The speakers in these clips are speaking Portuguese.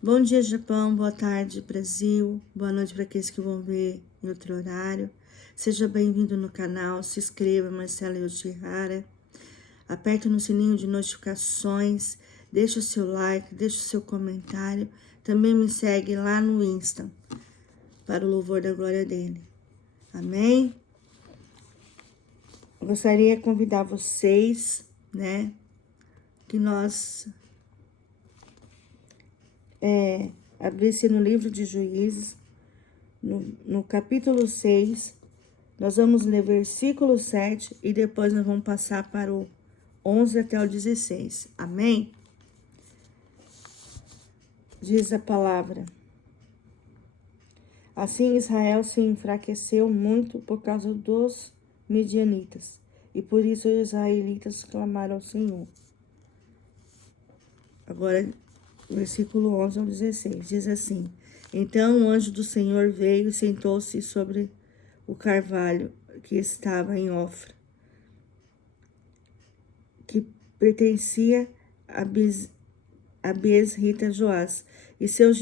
Bom dia, Japão. Boa tarde, Brasil. Boa noite para aqueles que vão ver em outro horário. Seja bem-vindo no canal. Se inscreva, Marcela Yoshihara. Aperte no sininho de notificações. Deixe o seu like, deixe o seu comentário. Também me segue lá no Insta, para o louvor da glória dele. Amém? Eu gostaria de convidar vocês, que nós abrisse no livro de Juízes, no capítulo 6, nós vamos ler versículo 7 e depois nós vamos passar para o 11 até o 16. Amém? Diz a palavra. Assim Israel se enfraqueceu muito por causa dos midianitas, e por isso os israelitas clamaram ao Senhor. Agora, versículo 11 ao 16, diz assim: Então o anjo do Senhor veio e sentou-se sobre o carvalho que estava em Ofra, que pertencia a Besrita Joás, e seu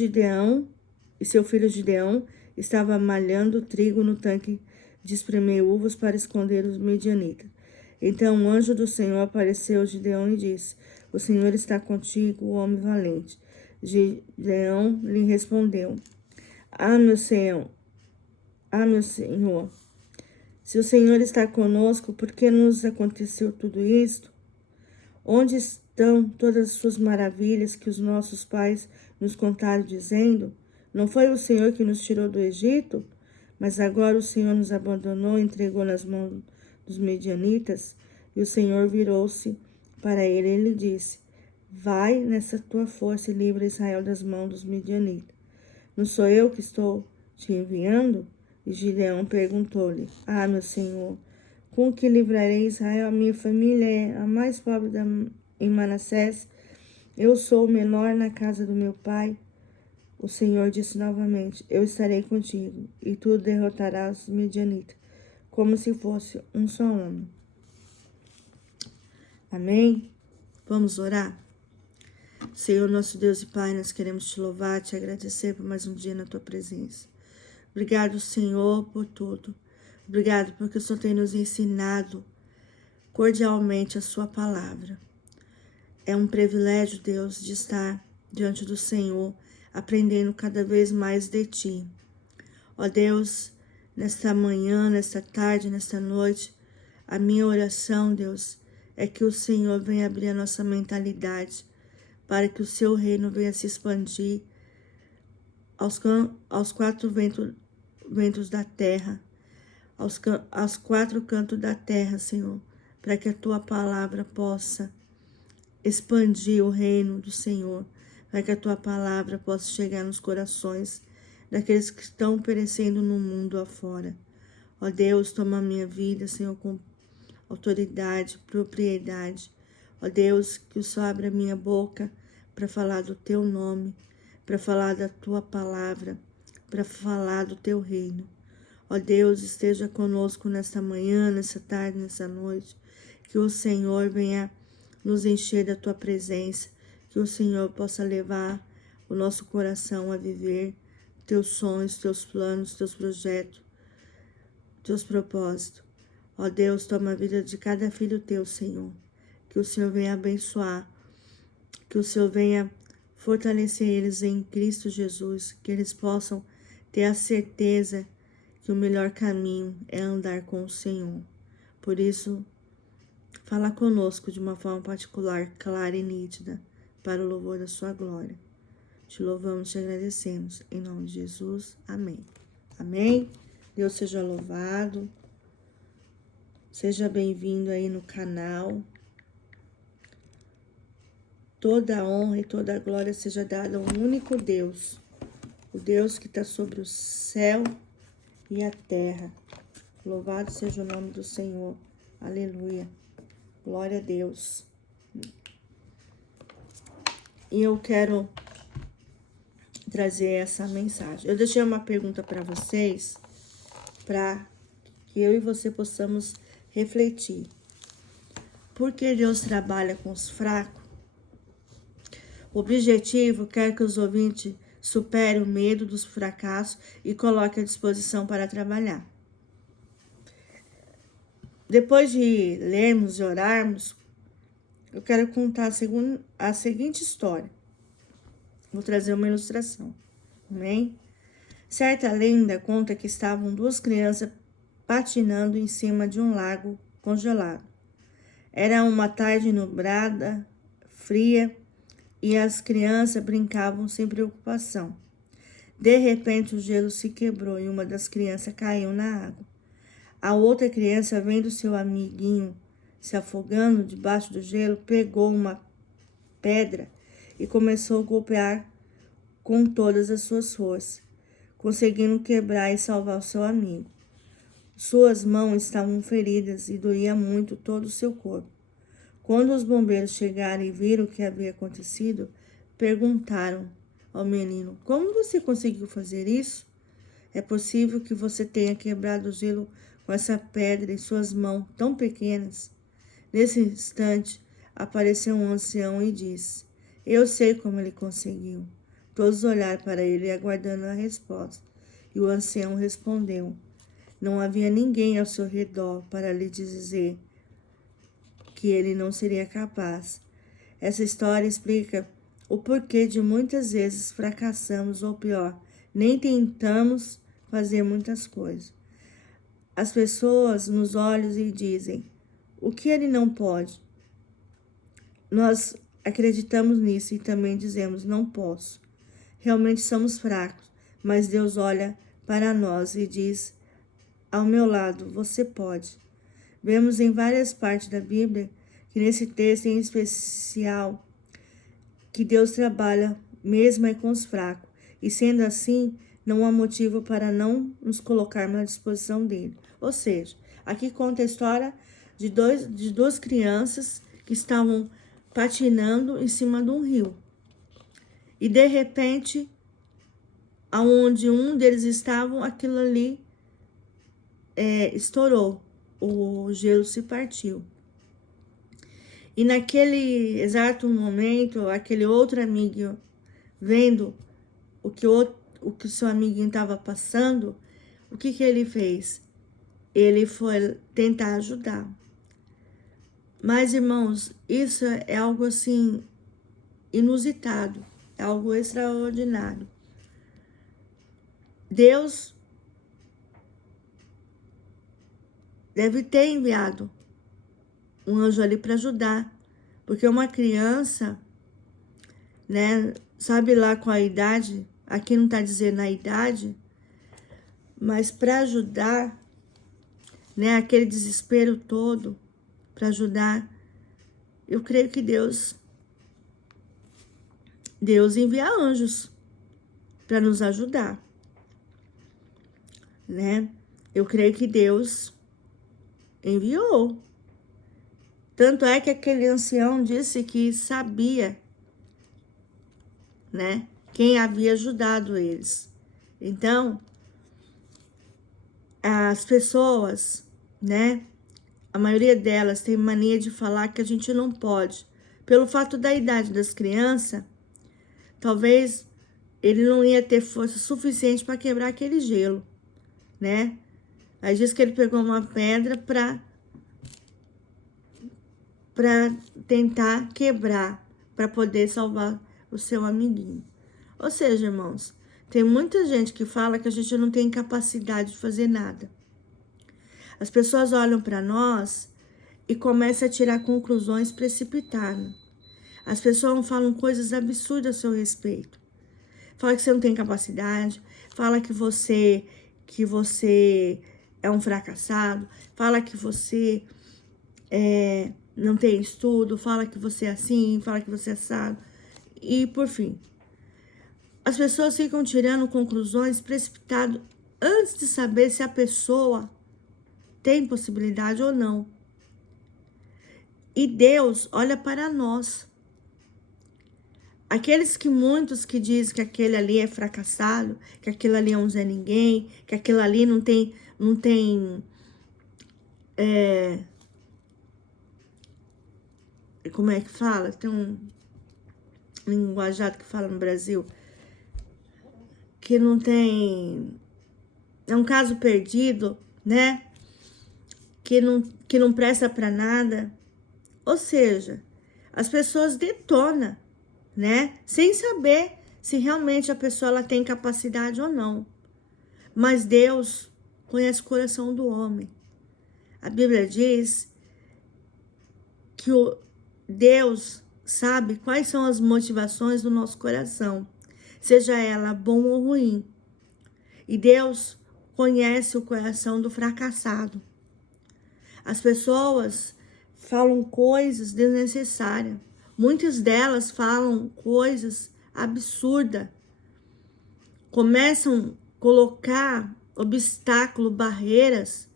filho Gideão estava malhando trigo no tanque de espremer uvas para esconder os midianitas. Então o anjo do Senhor apareceu a Gideão e disse: O Senhor está contigo, homem valente. Gideão lhe respondeu: meu Senhor, se o Senhor está conosco, por que nos aconteceu tudo isto? Onde estão todas as suas maravilhas que os nossos pais nos contaram, dizendo: Não foi o Senhor que nos tirou do Egito? Mas agora o Senhor nos abandonou e entregou nas mãos dos medianitas. E o Senhor virou-se para ele e lhe disse: Vai nessa tua força e livra Israel das mãos dos medianitas. Não sou eu que estou te enviando? E Gideão perguntou-lhe: meu Senhor, com que livrarei Israel? A minha família é a mais pobre em Manassés. Eu sou o menor na casa do meu pai. O Senhor disse novamente: Eu estarei contigo, e tu derrotarás os midianitas, como se fosse um só homem. Amém? Vamos orar? Senhor, nosso Deus e Pai, nós queremos te louvar, te agradecer por mais um dia na tua presença. Obrigado, Senhor, por tudo. Obrigado porque o Senhor tem nos ensinado cordialmente a sua palavra. É um privilégio, Deus, de estar diante do Senhor, aprendendo cada vez mais de ti. Ó Deus, nesta manhã, nesta tarde, nesta noite, a minha oração, Deus, é que o Senhor venha abrir a nossa mentalidade, para que o seu reino venha se expandir aos quatro ventos da terra, aos quatro cantos da terra, Senhor, para que a tua palavra possa expandir o reino do Senhor, para que a tua palavra possa chegar nos corações daqueles que estão perecendo no mundo afora. Ó Deus, toma a minha vida, Senhor, com autoridade, propriedade. Ó Deus, que o Senhor abra a minha boca para falar do teu nome, para falar da tua palavra, para falar do teu reino. Ó Deus, esteja conosco nesta manhã, nessa tarde, nessa noite. Que o Senhor venha nos encher da tua presença. Que o Senhor possa levar o nosso coração a viver teus sonhos, teus planos, teus projetos, teus propósitos. Ó Deus, toma a vida de cada filho teu, Senhor. Que o Senhor venha abençoar. Que o Senhor venha fortalecer eles em Cristo Jesus. Que eles possam ter a certeza que o melhor caminho é andar com o Senhor. Por isso, fala conosco de uma forma particular, clara e nítida, para o louvor da sua glória. Te louvamos, te agradecemos. Em nome de Jesus, amém. Amém? Deus seja louvado. Seja bem-vindo aí no canal. Toda a honra e toda a glória seja dada ao único Deus. O Deus que está sobre o céu e a terra. Louvado seja o nome do Senhor. Aleluia. Glória a Deus. E eu quero trazer essa mensagem. Eu deixei uma pergunta para vocês, para que eu e você possamos refletir. Por que Deus trabalha com os fracos? O objetivo quer que os ouvintes superem o medo dos fracassos e coloquem à disposição para trabalhar. Depois de lermos e orarmos, eu quero contar a seguinte história. Vou trazer uma ilustração. Amém? Certa lenda conta que estavam duas crianças patinando em cima de um lago congelado. Era uma tarde nublada, fria, e as crianças brincavam sem preocupação. De repente, o gelo se quebrou e uma das crianças caiu na água. A outra criança, vendo seu amiguinho se afogando debaixo do gelo, pegou uma pedra e começou a golpear com todas as suas forças, conseguindo quebrar e salvar o seu amigo. Suas mãos estavam feridas e doía muito todo o seu corpo. Quando os bombeiros chegaram e viram o que havia acontecido, perguntaram ao menino: como você conseguiu fazer isso? É possível que você tenha quebrado o gelo com essa pedra em suas mãos tão pequenas? Nesse instante, apareceu um ancião e disse: eu sei como ele conseguiu. Todos olharam para ele, aguardando a resposta. E o ancião respondeu: não havia ninguém ao seu redor para lhe dizer que ele não seria capaz. Essa história explica o porquê de muitas vezes fracassamos, ou pior, nem tentamos fazer muitas coisas. As pessoas nos olham e dizem: o que ele não pode? Nós acreditamos nisso e também dizemos: não posso. Realmente somos fracos, mas Deus olha para nós e diz: ao meu lado, você pode. Vemos em várias partes da Bíblia que nesse texto em especial que Deus trabalha mesmo com os fracos, e sendo assim, não há motivo para não nos colocarmos à disposição dele. Ou seja, aqui conta a história de duas crianças que estavam patinando em cima de um rio. E de repente, aonde um deles estava, aquilo ali estourou. O gelo se partiu. E naquele exato momento, aquele outro amigo, vendo o que o seu amiguinho estava passando, o que ele fez? Ele foi tentar ajudar. Mas, irmãos, isso é algo assim inusitado, é algo extraordinário. Deus deve ter enviado um anjo ali para ajudar, porque uma criança, né, sabe lá com a idade, aqui não está dizendo a idade, mas para ajudar, né, aquele desespero todo, para ajudar, eu creio que Deus envia anjos para nos ajudar, né? Eu creio que Deus enviou. Tanto é que aquele ancião disse que sabia, né, quem havia ajudado eles. Então, as pessoas, né, a maioria delas tem mania de falar que a gente não pode. Pelo fato da idade das crianças, talvez ele não ia ter força suficiente para quebrar aquele gelo, né? Aí diz que ele pegou uma pedra para tentar quebrar, para poder salvar o seu amiguinho. Ou seja, irmãos, tem muita gente que fala que a gente não tem capacidade de fazer nada. As pessoas olham para nós e começam a tirar conclusões precipitadas. As pessoas falam coisas absurdas a seu respeito. Fala que você não tem capacidade, fala que você é um fracassado, fala que você não tem estudo, fala que você é assim, fala que você é assado. E, por fim, as pessoas ficam tirando conclusões precipitadas antes de saber se a pessoa tem possibilidade ou não. E Deus olha para nós. Muitos que dizem que aquele ali é fracassado, que aquele ali é um Zé Ninguém, que aquele ali não tem como é que fala? linguajado que fala no Brasil, que não tem, é um caso perdido, né? Que não presta para nada. Ou seja, as pessoas detonam, né? Sem saber se realmente a pessoa ela tem capacidade ou não. Mas Deus conhece o coração do homem. A Bíblia diz que Deus sabe quais são as motivações do nosso coração, seja ela bom ou ruim. E Deus conhece o coração do fracassado. As pessoas falam coisas desnecessárias. Muitas delas falam coisas absurdas. Começam a colocar obstáculos, barreiras,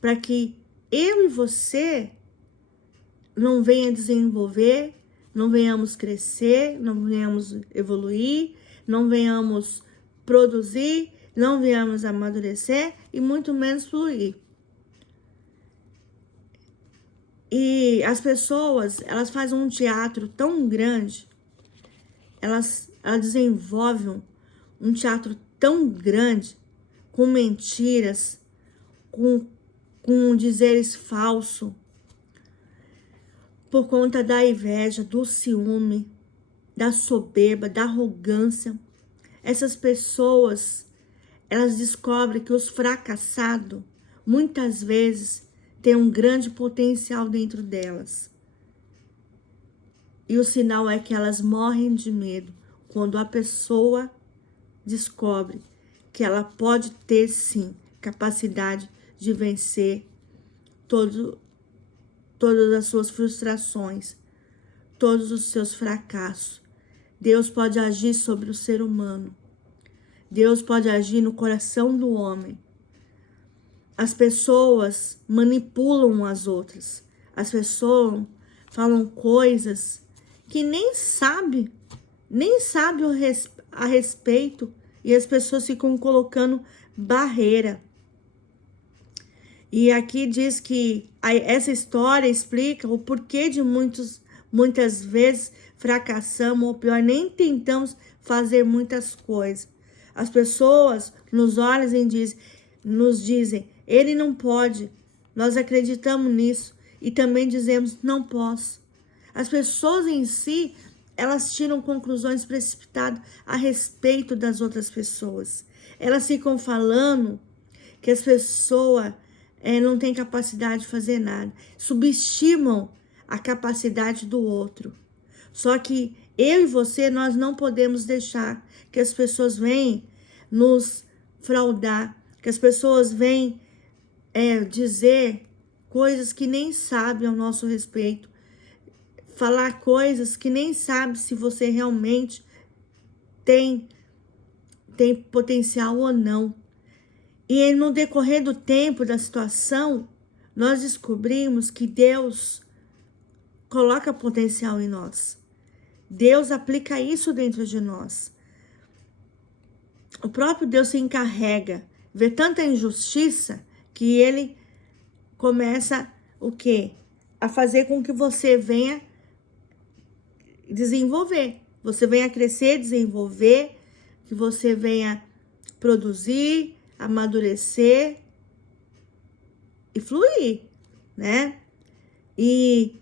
para que eu e você não venha desenvolver, não venhamos crescer, não venhamos evoluir, não venhamos produzir, não venhamos amadurecer e muito menos fluir. E as pessoas, elas fazem um teatro tão grande, elas desenvolvem um teatro tão grande, com mentiras, com dizeres falsos, por conta da inveja, do ciúme, da soberba, da arrogância. Essas pessoas, elas descobrem que os fracassados, muitas vezes, têm um grande potencial dentro delas. E o sinal é que elas morrem de medo quando a pessoa descobre que ela pode ter, sim, capacidade de vencer todas as suas frustrações, todos os seus fracassos. Deus pode agir sobre o ser humano. Deus pode agir no coração do homem. As pessoas manipulam as outras. As pessoas falam coisas que nem sabem a respeito, e as pessoas ficam colocando barreira. E aqui diz que essa história explica o porquê de muitas vezes fracassamos, ou pior, nem tentamos fazer muitas coisas. As pessoas nos olham e nos dizem, ele não pode. Nós acreditamos nisso e também dizemos, não posso. As pessoas em si, elas tiram conclusões precipitadas a respeito das outras pessoas. Elas ficam falando que as pessoas não têm capacidade de fazer nada. Subestimam a capacidade do outro. Só que eu e você, nós não podemos deixar que as pessoas venham nos fraudar, que as pessoas venham dizer coisas que nem sabem ao nosso respeito, falar coisas que nem sabe se você realmente tem potencial ou não. E no decorrer do tempo, da situação, nós descobrimos que Deus coloca potencial em nós. Deus aplica isso dentro de nós. O próprio Deus se encarrega, vê tanta injustiça, que Ele começa o quê? A fazer com que você venha desenvolver. Você venha crescer, desenvolver, que você venha produzir, amadurecer e fluir, né? E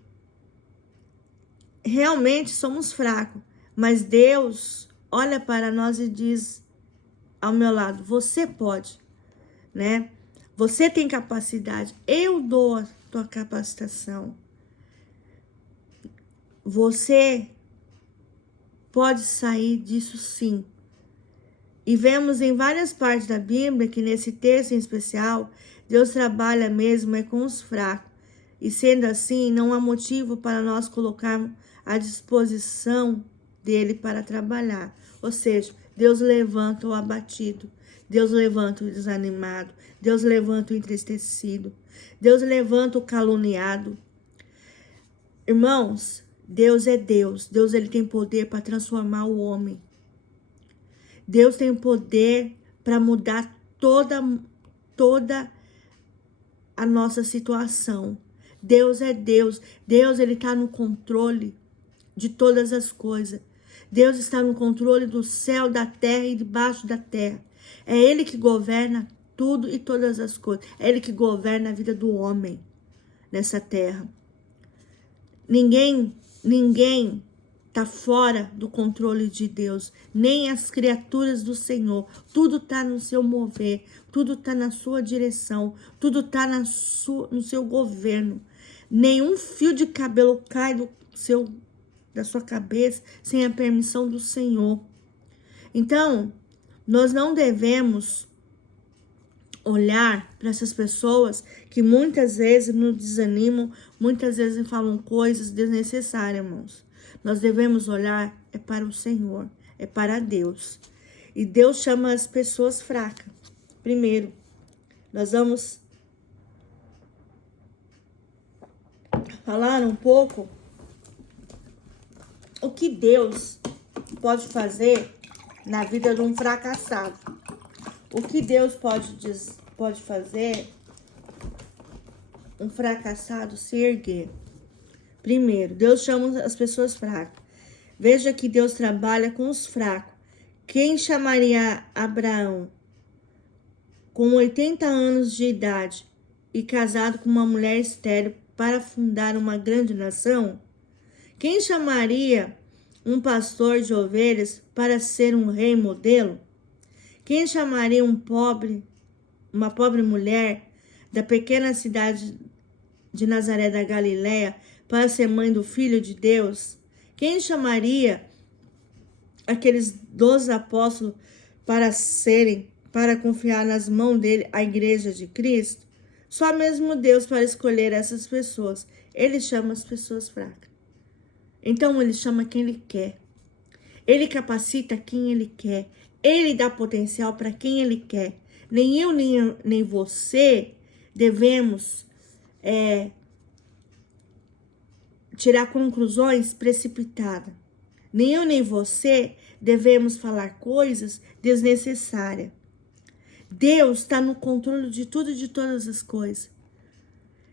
realmente somos fracos, mas Deus olha para nós e diz ao meu lado, você pode, né? Você tem capacidade, eu dou a tua capacitação. Você pode sair disso sim. E vemos em várias partes da Bíblia que nesse texto em especial, Deus trabalha mesmo com os fracos. E sendo assim, não há motivo para nós colocarmos à disposição dele para trabalhar. Ou seja, Deus levanta o abatido, Deus levanta o desanimado, Deus levanta o entristecido, Deus levanta o caluniado. Irmãos, Deus é Deus. Deus ele tem poder para transformar o homem. Deus tem poder para mudar toda a nossa situação. Deus é Deus. Deus ele está no controle de todas as coisas. Deus está no controle do céu, da terra e debaixo da terra. É Ele que governa tudo e todas as coisas. É Ele que governa a vida do homem nessa terra. Ninguém está fora do controle de Deus, nem as criaturas do Senhor. Tudo está no seu mover, tudo está na sua direção, tudo está no seu governo. Nenhum fio de cabelo cai da sua cabeça sem a permissão do Senhor. Então, nós não devemos olhar para essas pessoas que muitas vezes nos desanimam, muitas vezes falam coisas desnecessárias, irmãos. Nós devemos olhar para o Senhor, para Deus. E Deus chama as pessoas fracas. Primeiro, nós vamos falar um pouco o que Deus pode fazer na vida de um fracassado. O que Deus pode fazer um fracassado se erguer. Primeiro, Deus chama as pessoas fracas. Veja que Deus trabalha com os fracos. Quem chamaria Abraão, com 80 anos de idade e casado com uma mulher estéril, para fundar uma grande nação? Quem chamaria um pastor de ovelhas para ser um rei modelo? Quem chamaria uma pobre mulher da pequena cidade de Nazaré da Galileia para ser mãe do Filho de Deus? Quem chamaria aqueles 12 apóstolos para confiar nas mãos dele a igreja de Cristo? Só mesmo Deus para escolher essas pessoas. Ele chama as pessoas fracas. Então ele chama quem ele quer. Ele capacita quem ele quer. Ele dá potencial para quem ele quer. Nem eu, nem você devemos tirar conclusões precipitadas. Nem eu, nem você devemos falar coisas desnecessárias. Deus está no controle de tudo e de todas as coisas.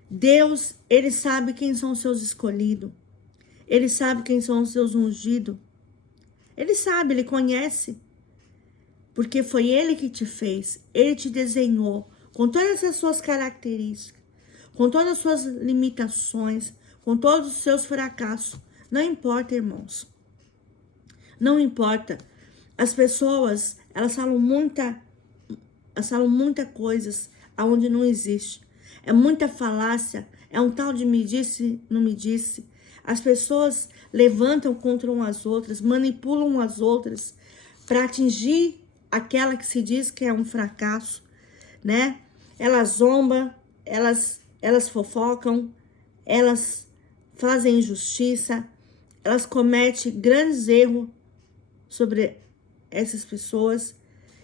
Deus, Ele sabe quem são os seus escolhidos. Ele sabe quem são os seus ungidos. Ele sabe, Ele conhece. Porque foi Ele que te fez. Ele te desenhou com todas as suas características, com todas as suas limitações, com todos os seus fracassos. Não importa, irmãos. Não importa. As pessoas, elas falam muita coisas aonde não existe. É muita falácia, é um tal de me disse, não me disse. As pessoas levantam contra umas às outras, manipulam umas às outras para atingir aquela que se diz que é um fracasso, né? Elas zombam, elas fofocam, elas fazem injustiça, elas cometem grandes erros sobre essas pessoas.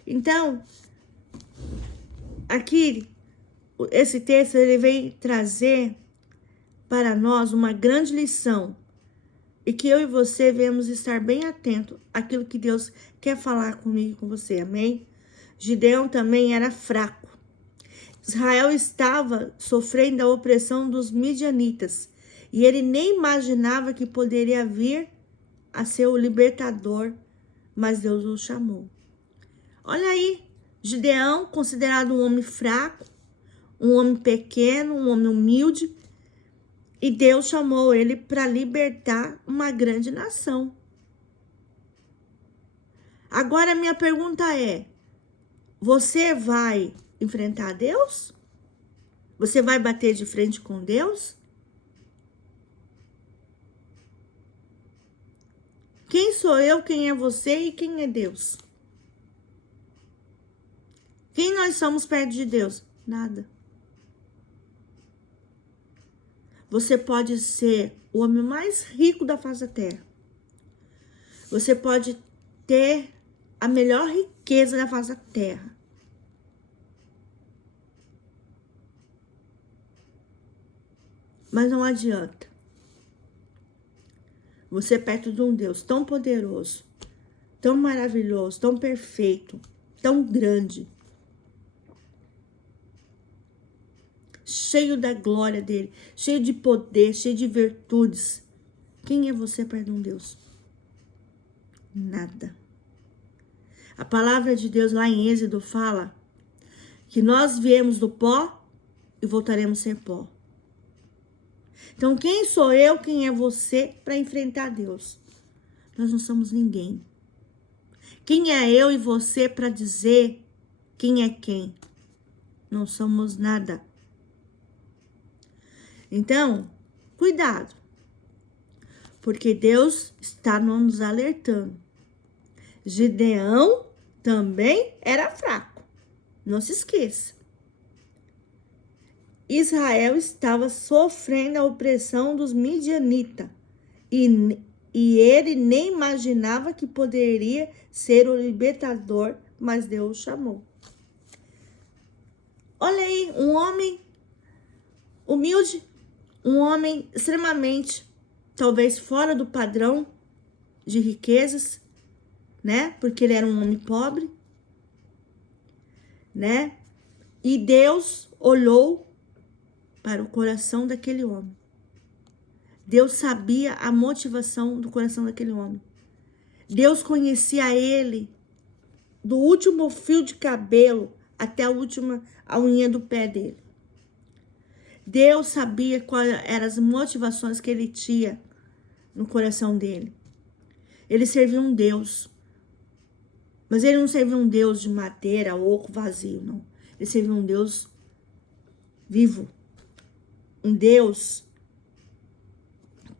Então, aqui, esse texto, ele vem trazer para nós uma grande lição e que eu e você devemos estar bem atentos àquilo que Deus quer falar comigo e com você, amém? Gideão também era fraco. Israel estava sofrendo a opressão dos midianitas e ele nem imaginava que poderia vir a ser o libertador, mas Deus o chamou. Olha aí, Gideão, considerado um homem fraco, um homem pequeno, um homem humilde, e Deus chamou ele para libertar uma grande nação. Agora, minha pergunta é: você vai enfrentar Deus? Você vai bater de frente com Deus? Quem sou eu, quem é você e quem é Deus? Quem nós somos perto de Deus? Nada. Você pode ser o homem mais rico da face da terra. Você pode ter a melhor riqueza da face da terra. Mas não adianta. Você é perto de um Deus tão poderoso, tão maravilhoso, tão perfeito, tão grande, cheio da glória dele, cheio de poder, cheio de virtudes. Quem é você perto de um Deus? nada. A palavra de Deus lá em Êxodo fala que nós viemos do pó e voltaremos a ser pó. Então, quem sou eu, quem é você para enfrentar Deus? Nós não somos ninguém. Quem é eu e você para dizer quem é quem? Não somos nada. Então, cuidado, porque Deus está nos alertando. Gideão também era fraco, não se esqueça. Israel estava sofrendo a opressão dos midianitas e ele nem imaginava que poderia ser o libertador, mas Deus o chamou. Olha aí, um homem humilde, um homem extremamente, talvez fora do padrão de riquezas, né? Porque ele era um homem pobre, né? E Deus olhou para o coração daquele homem. Deus sabia a motivação do coração daquele homem. Deus conhecia ele do último fio de cabelo até a unha do pé dele. Deus sabia quais eram as motivações que ele tinha no coração dele. Ele servia um Deus. Mas ele não servia um Deus de madeira, oco, vazio, não. Ele servia um Deus vivo. Um Deus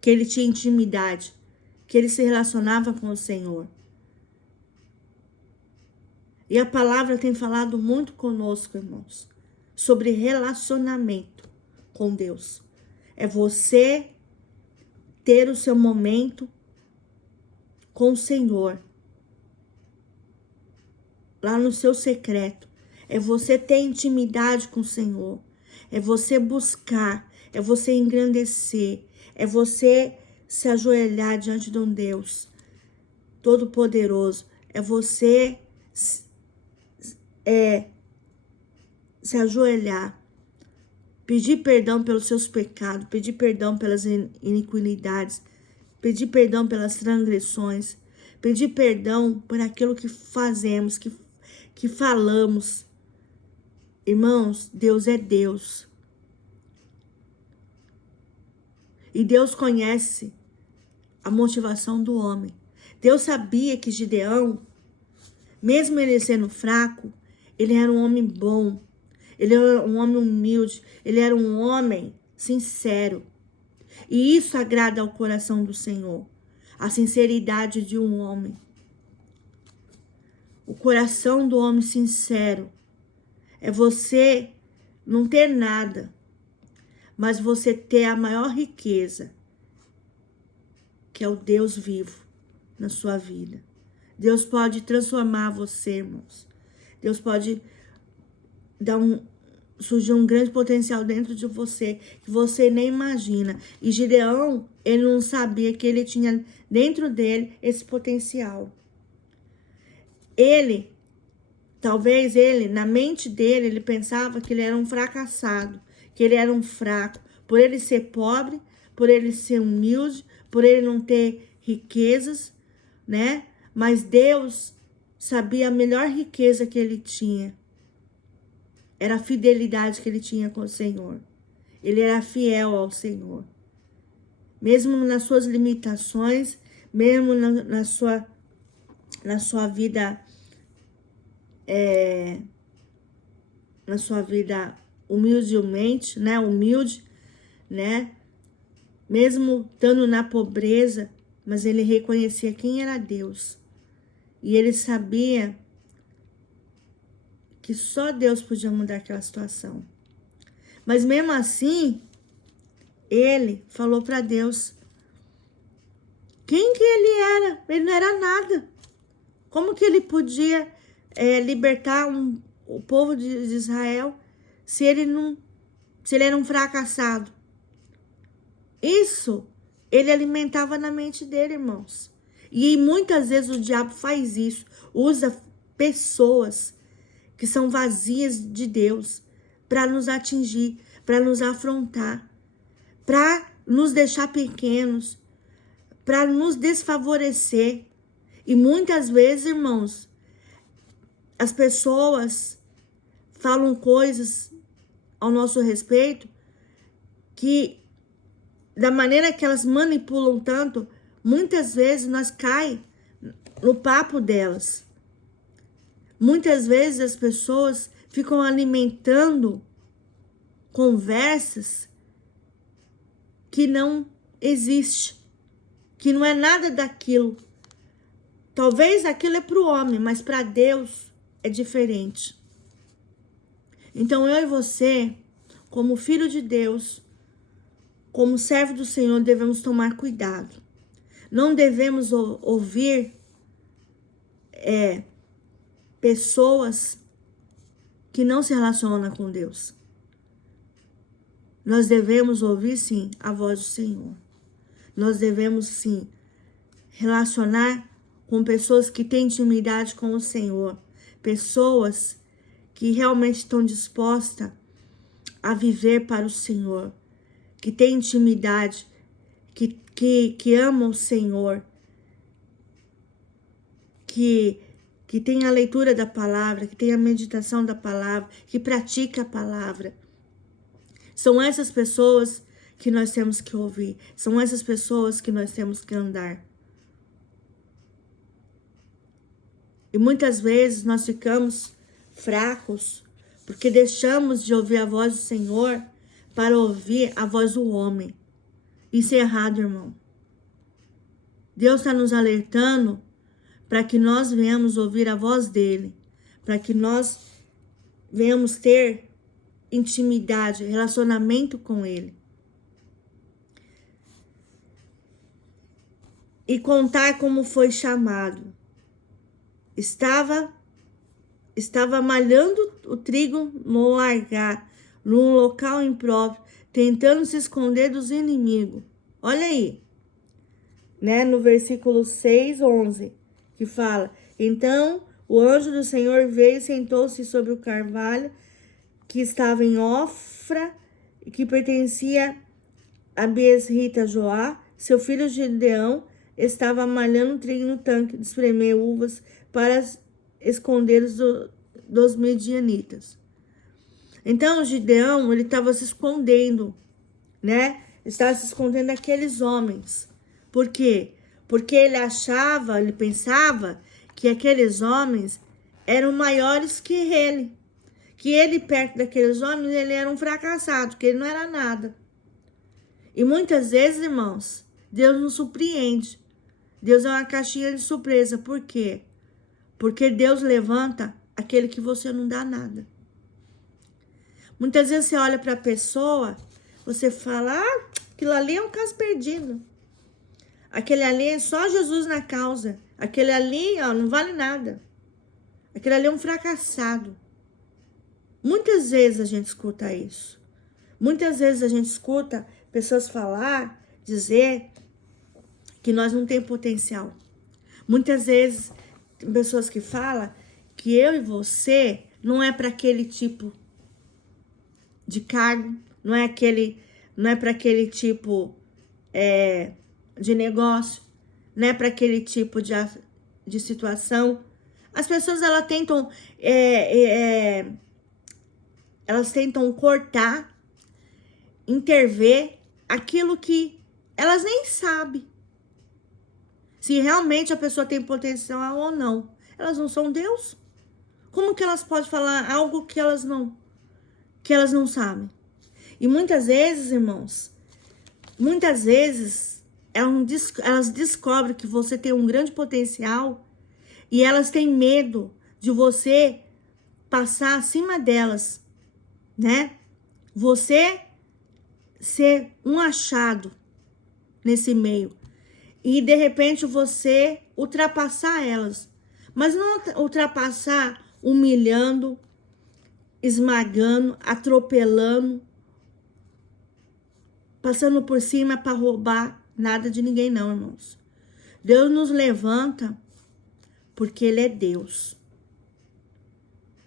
que ele tinha intimidade, que ele se relacionava com o Senhor. E a palavra tem falado muito conosco, irmãos, sobre relacionamento com Deus. É você ter o seu momento com o Senhor, lá no seu secreto. É você ter intimidade com o Senhor. É você buscar, é você engrandecer, é você se ajoelhar diante de um Deus Todo-Poderoso. É você se ajoelhar, pedir perdão pelos seus pecados, pedir perdão pelas iniquidades, pedir perdão pelas transgressões, pedir perdão por aquilo que fazemos, que falamos. Irmãos, Deus é Deus. E Deus conhece a motivação do homem. Deus sabia que Gideão, mesmo ele sendo fraco, ele era um homem bom. Ele era um homem humilde. Ele era um homem sincero. E isso agrada ao coração do Senhor. A sinceridade de um homem. O coração do homem sincero é você não ter nada, mas você ter a maior riqueza, que é o Deus vivo na sua vida. Deus pode transformar você, irmãos. Deus pode surgir um grande potencial dentro de você, que você nem imagina. E Gideão, ele não sabia que ele tinha dentro dele esse potencial. Talvez na mente dele, ele pensava que ele era um fracassado, que ele era um fraco, por ele ser pobre, por ele ser humilde, por ele não ter riquezas, né? Mas Deus sabia a melhor riqueza que ele tinha. Era a fidelidade que ele tinha com o Senhor. Ele era fiel ao Senhor. Mesmo nas suas limitações, mesmo na sua vida, na sua vida humildemente, né? Humilde, né? Mesmo estando na pobreza, mas ele reconhecia quem era Deus. E ele sabia que só Deus podia mudar aquela situação. Mas mesmo assim, ele falou para Deus quem que ele era. Ele não era nada. Como que ele podia libertar o povo de Israel se ele era um fracassado? Isso ele alimentava na mente dele, irmãos. E muitas vezes o diabo faz isso. Usa pessoas que são vazias de Deus para nos atingir, para nos afrontar, para nos deixar pequenos, para nos desfavorecer. E muitas vezes, irmãos, as pessoas falam coisas ao nosso respeito que, da maneira que elas manipulam tanto, muitas vezes nós caímos no papo delas. Muitas vezes as pessoas ficam alimentando conversas que não existem, que não é nada daquilo. Talvez aquilo é para o homem, mas para Deus é diferente. Então eu e você, como filho de Deus, como servo do Senhor, devemos tomar cuidado. Não devemos ouvir pessoas que não se relacionam com Deus. Nós devemos ouvir, sim, a voz do Senhor. Nós devemos, sim, relacionar com pessoas que têm intimidade com o Senhor. Pessoas que realmente estão dispostas a viver para o Senhor. Que têm intimidade, que amam o Senhor. Que tem a leitura da palavra, que tem a meditação da palavra, que pratica a palavra. São essas pessoas que nós temos que ouvir. São essas pessoas que nós temos que andar. E muitas vezes nós ficamos fracos porque deixamos de ouvir a voz do Senhor para ouvir a voz do homem. Isso é errado, irmão. Deus está nos alertando para que nós venhamos ouvir a voz dele, para que nós venhamos ter intimidade, relacionamento com ele. E contar como foi chamado. Estava malhando o trigo no largar, num local impróprio, tentando se esconder dos inimigos. Olha aí, né, no versículo 6, 11, que fala: então o anjo do Senhor veio e sentou-se sobre o carvalho que estava em Ofra, que pertencia a Biesrita Joá. Seu filho Gideão estava malhando trigo no tanque de espremer uvas para esconder dos medianitas. Então, Gideão, ele estava se escondendo, né? Estava se escondendo daqueles homens. Por quê? Porque ele pensava que aqueles homens eram maiores que ele. Que ele, perto daqueles homens, ele era um fracassado, que ele não era nada. E muitas vezes, irmãos, Deus nos surpreende. Deus é uma caixinha de surpresa. Por quê? Porque Deus levanta aquele que você não dá nada. Muitas vezes você olha para a pessoa, você fala: aquilo ali é um caso perdido. Aquele ali é só Jesus na causa. Aquele ali, não vale nada. Aquele ali é um fracassado. Muitas vezes a gente escuta isso. Muitas vezes a gente escuta pessoas dizer que nós não temos potencial. Muitas vezes tem pessoas que falam que eu e você não é para aquele tipo de cargo, não é para aquele tipo de negócio, não é para aquele tipo de situação. As pessoas elas tentam cortar, intervir aquilo que elas nem sabem se realmente a pessoa tem potencial ou não. Elas não são Deus. Como que elas podem falar algo que elas não sabem? E muitas vezes, irmãos, elas descobrem que você tem um grande potencial e elas têm medo de você passar acima delas, né? Você ser um achado nesse meio e de repente você ultrapassar elas, mas não ultrapassar humilhando, esmagando, atropelando, passando por cima para roubar nada de ninguém, não, irmãos. Deus nos levanta porque Ele é Deus.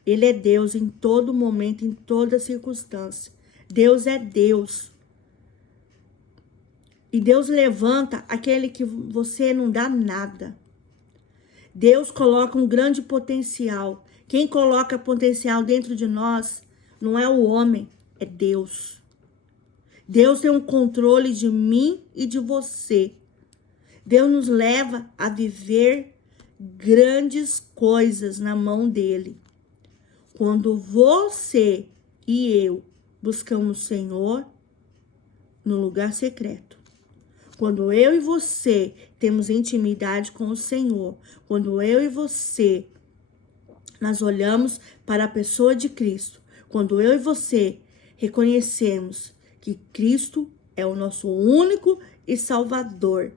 Ele é Deus em todo momento, em toda circunstância. Deus é Deus. E Deus levanta aquele que você não dá nada. Deus coloca um grande potencial. Quem coloca potencial dentro de nós não é o homem, é Deus. Deus tem um controle de mim e de você. Deus nos leva a viver grandes coisas na mão dele. Quando você e eu buscamos o Senhor no lugar secreto. Quando eu e você temos intimidade com o Senhor. Quando eu e você nós olhamos para a pessoa de Cristo. Quando eu e você reconhecemos que Cristo é o nosso único e Salvador.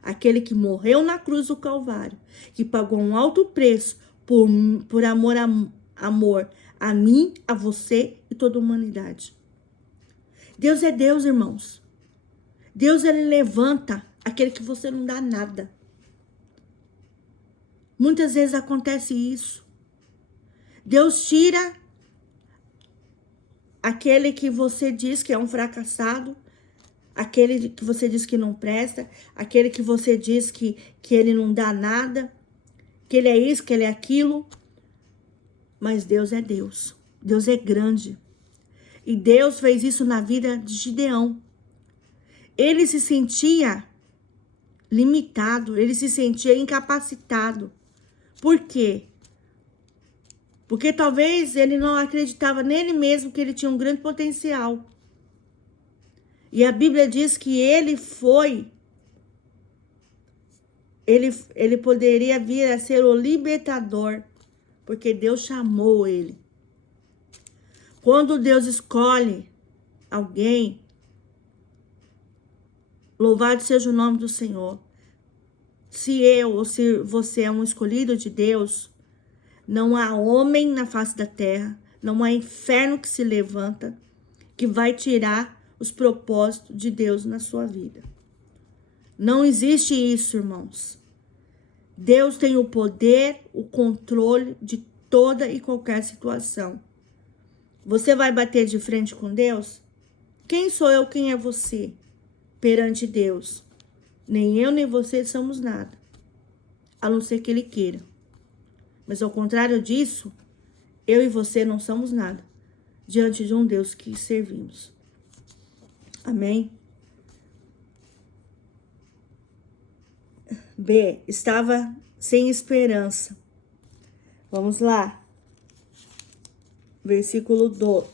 Aquele que morreu na cruz do Calvário. Que pagou um alto preço por amor a mim, a você e toda a humanidade. Deus é Deus, irmãos. Deus, ele levanta aquele que você não dá nada. Muitas vezes acontece isso. Deus tira aquele que você diz que é um fracassado, aquele que você diz que não presta, aquele que você diz que ele não dá nada, que ele é isso, que ele é aquilo. Mas Deus é Deus. Deus é grande. E Deus fez isso na vida de Gideão. Ele se sentia limitado, ele se sentia incapacitado. Por quê? Porque talvez ele não acreditava nele mesmo que ele tinha um grande potencial. E a Bíblia diz que ele poderia vir a ser o libertador, porque Deus chamou ele. Quando Deus escolhe alguém, louvado seja o nome do Senhor. Se eu ou se você é um escolhido de Deus, não há homem na face da terra, não há inferno que se levanta, que vai tirar os propósitos de Deus na sua vida. Não existe isso, irmãos. Deus tem o poder, o controle de toda e qualquer situação. Você vai bater de frente com Deus? Quem sou eu, quem é você? Perante Deus. Nem eu, nem você somos nada. A não ser que Ele queira. Mas ao contrário disso, eu e você não somos nada. Diante de um Deus que servimos. Amém? B. Estava sem esperança. Vamos lá. Versículo 12.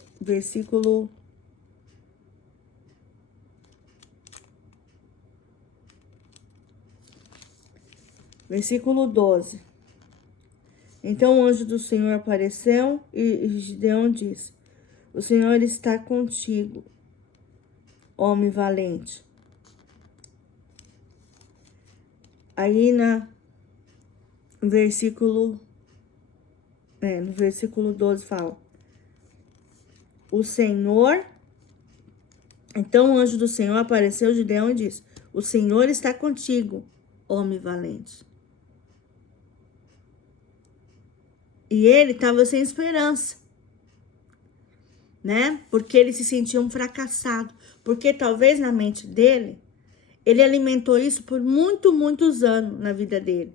Então o anjo do Senhor apareceu e Gideão disse: o Senhor está contigo, homem valente. Aí no versículo 12 fala: o Senhor. Então o anjo do Senhor apareceu a Gideão e disse: o Senhor está contigo, homem valente. E ele estava sem esperança, né? Porque ele se sentia um fracassado. Porque talvez na mente dele, ele alimentou isso por muitos anos na vida dele.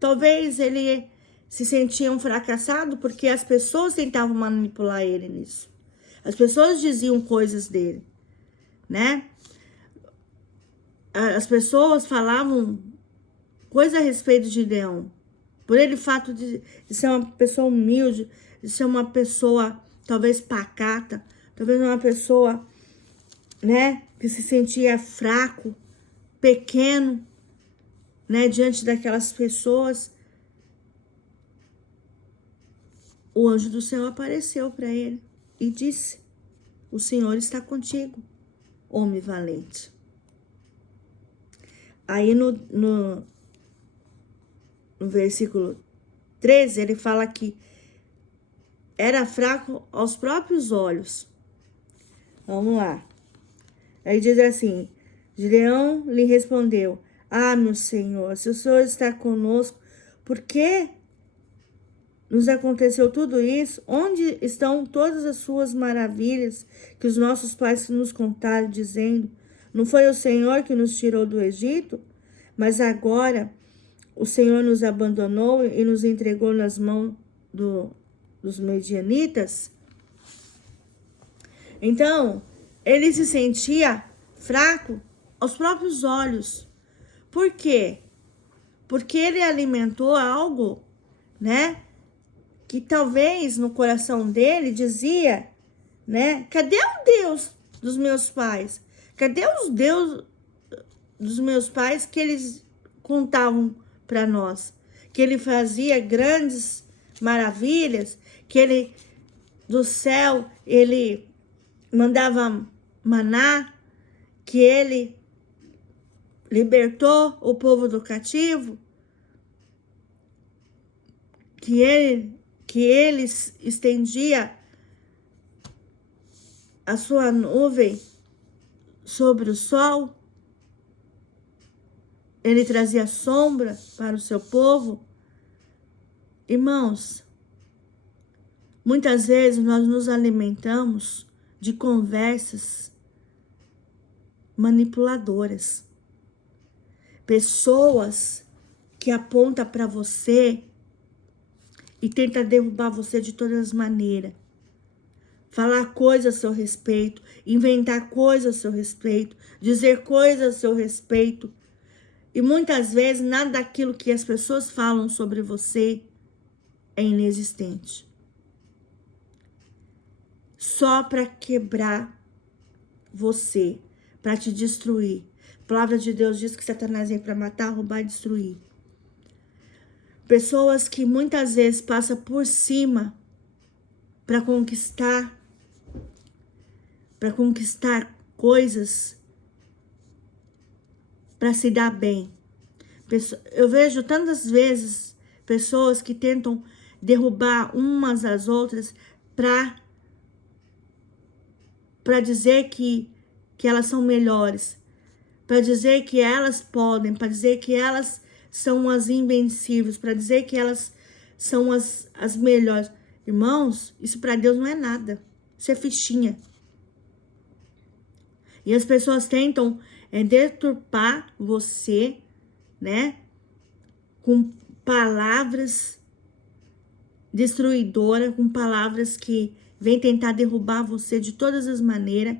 Talvez ele se sentia um fracassado porque as pessoas tentavam manipular ele nisso. As pessoas diziam coisas dele, né? As pessoas falavam coisas a respeito de Gideão. Por ele fato de ser uma pessoa humilde, de ser uma pessoa talvez pacata, talvez uma pessoa, né, que se sentia fraco, pequeno, né, diante daquelas pessoas. O anjo do Senhor apareceu para ele e disse: o Senhor está contigo, homem valente. Aí no versículo 13, ele fala que era fraco aos próprios olhos. Vamos lá. Aí diz assim: Gideão lhe respondeu: ah, meu Senhor, se o Senhor está conosco, por que nos aconteceu tudo isso? Onde estão todas as suas maravilhas que os nossos pais nos contaram, dizendo: não foi o Senhor que nos tirou do Egito? Mas agora, o Senhor nos abandonou e nos entregou nas mãos dos medianitas. Então, ele se sentia fraco aos próprios olhos. Por quê? Porque ele alimentou algo, né? Que talvez no coração dele dizia, né? Cadê o Deus dos meus pais? Cadê os Deus dos meus pais que eles contavam para nós? Que ele fazia grandes maravilhas, que ele do céu ele mandava maná, que ele libertou o povo do cativo, que ele estendia a sua nuvem sobre o sol, ele trazia sombra para o seu povo. Irmãos, muitas vezes nós nos alimentamos de conversas manipuladoras. Pessoas que apontam para você e tentam derrubar você de todas as maneiras. Falar coisas a seu respeito, inventar coisas a seu respeito, dizer coisas a seu respeito. E muitas vezes nada daquilo que as pessoas falam sobre você é inexistente. Só para quebrar você, para te destruir. A palavra de Deus diz que Satanás vem para matar, roubar e destruir. Pessoas que muitas vezes passam por cima para conquistar coisas, para se dar bem. Eu vejo tantas vezes pessoas que tentam derrubar umas às outras para dizer que elas são melhores, para dizer que elas podem, para dizer que elas são as invencíveis, para dizer que elas são as melhores. Irmãos, isso para Deus não é nada. Isso é fichinha. E as pessoas tentam deturpar você, né? Com palavras destruidoras, com palavras que vêm tentar derrubar você de todas as maneiras,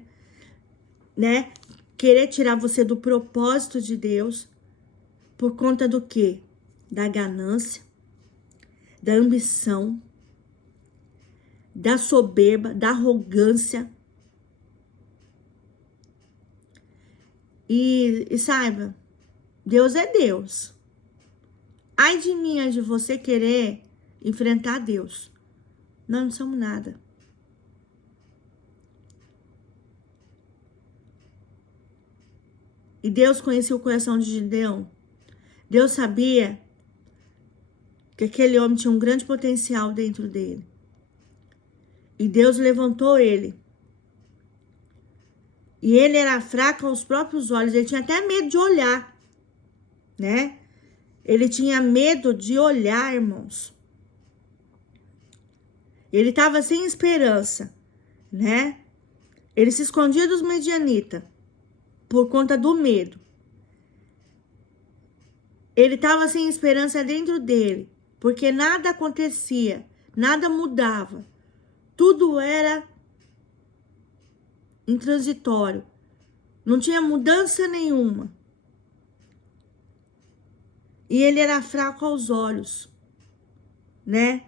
né? Querer tirar você do propósito de Deus. Por conta do quê? Da ganância, da ambição, da soberba, da arrogância. E saiba, Deus é Deus. Ai de mim, ai de você querer enfrentar Deus. Nós não somos nada. E Deus conhecia o coração de Gideão. Deus sabia que aquele homem tinha um grande potencial dentro dele. E Deus levantou ele. E ele era fraco aos próprios olhos. Ele tinha até medo de olhar, né? Ele tinha medo de olhar, irmãos. Ele estava sem esperança, né? Ele se escondia dos medianitas por conta do medo. Ele estava sem esperança dentro dele, porque nada acontecia, nada mudava. Tudo era intransitório. Não tinha mudança nenhuma. E ele era fraco aos olhos, né?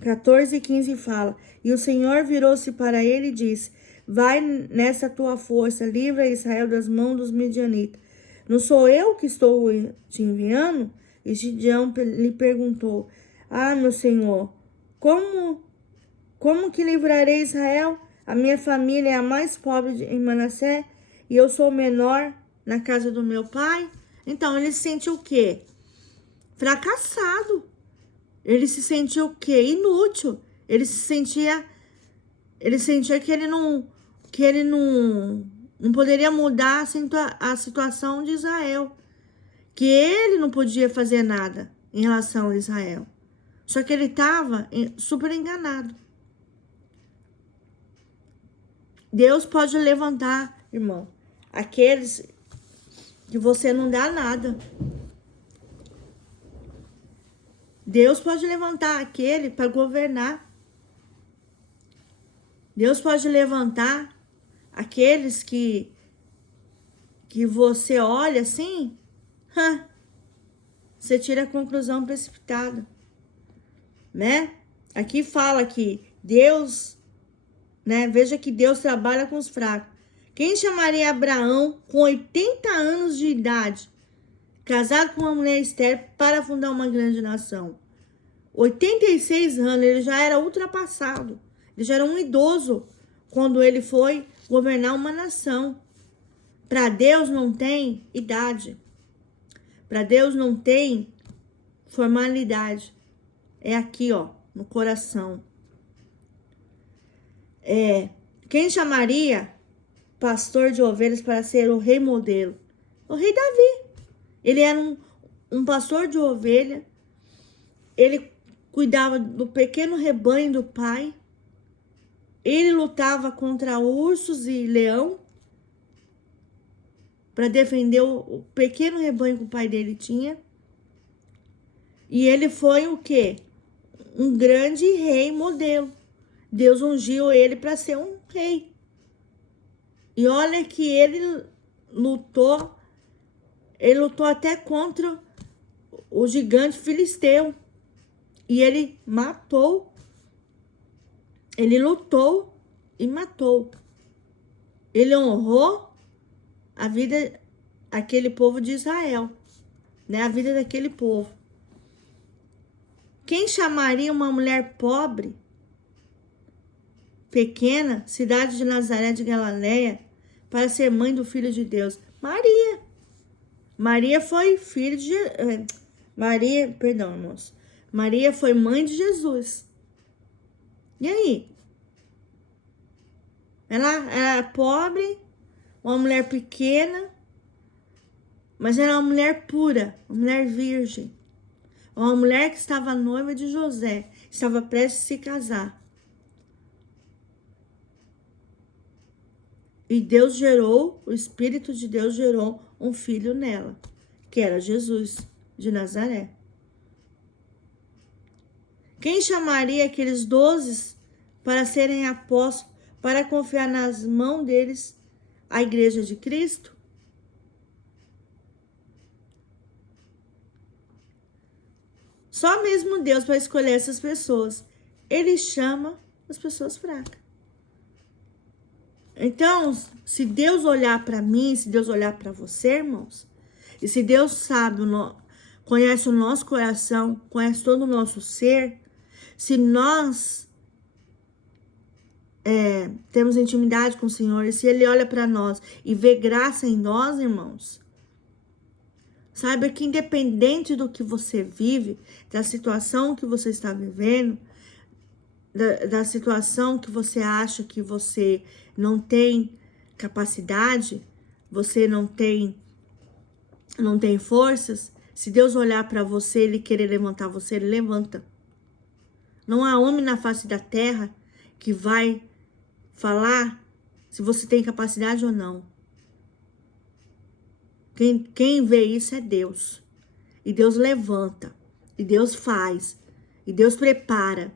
14:15 fala: E o Senhor virou-se para ele e disse: Vai nessa tua força, livra Israel das mãos dos medianitas. Não sou eu que estou te enviando? E Gideão lhe perguntou: Ah, meu Senhor, como que livrarei Israel? A minha família é a mais pobre em Manassés e eu sou o menor na casa do meu pai. Então ele se sentiu o quê? Fracassado. Ele se sentiu o quê? Inútil. Ele sentia que ele não poderia mudar a situação de Israel. Que ele não podia fazer nada em relação a Israel. Só que ele estava super enganado. Deus pode levantar, irmão, aqueles que você não dá nada. Deus pode levantar aquele para governar. Deus pode levantar aqueles que você olha assim, você tira a conclusão precipitada, né? Aqui fala que Deus, né? Veja que Deus trabalha com os fracos. Quem chamaria Abraão com 80 anos de idade, casado com uma mulher estéril, para fundar uma grande nação? 86 anos, ele já era ultrapassado. Ele já era um idoso quando ele foi governar uma nação. Para Deus não tem idade. Para Deus não tem formalidade. É aqui, ó, no coração. Quem chamaria pastor de ovelhas para ser o rei modelo? O rei Davi. Ele era um pastor de ovelha. Ele cuidava do pequeno rebanho do pai. Ele lutava contra ursos e leão para defender o pequeno rebanho que o pai dele tinha. E ele foi o quê? Um grande rei modelo. Deus ungiu ele para ser um rei. E olha que ele lutou até contra o gigante filisteu. E ele matou. Ele lutou e matou. Ele honrou a vida daquele povo de Israel, né? A vida daquele povo. Quem chamaria uma mulher pobre, pequena, cidade de Nazaré de Galileia, para ser mãe do Filho de Deus? Maria. Maria foi filha de... Maria foi mãe de Jesus. E aí? Ela era pobre, uma mulher pequena, mas era uma mulher pura, uma mulher virgem. Uma mulher que estava noiva de José, estava prestes a se casar. E Deus gerou, o Espírito de Deus gerou um filho nela, que era Jesus de Nazaré. Quem chamaria aqueles 12 para serem apóstolos, para confiar nas mãos deles a igreja de Cristo? Só mesmo Deus para escolher essas pessoas. Ele chama as pessoas fracas. Então, se Deus olhar para mim, se Deus olhar para você, irmãos, e se Deus sabe, conhece o nosso coração, conhece todo o nosso ser, se nós temos intimidade com o Senhor, e se Ele olha para nós e vê graça em nós, irmãos, saiba que independente do que você vive, da situação que você está vivendo, da situação que você acha que você não tem capacidade, você não tem forças, se Deus olhar para você, Ele querer levantar você, Ele levanta. Não há homem na face da terra que vai falar se você tem capacidade ou não. Quem vê isso é Deus. E Deus levanta. E Deus faz. E Deus prepara.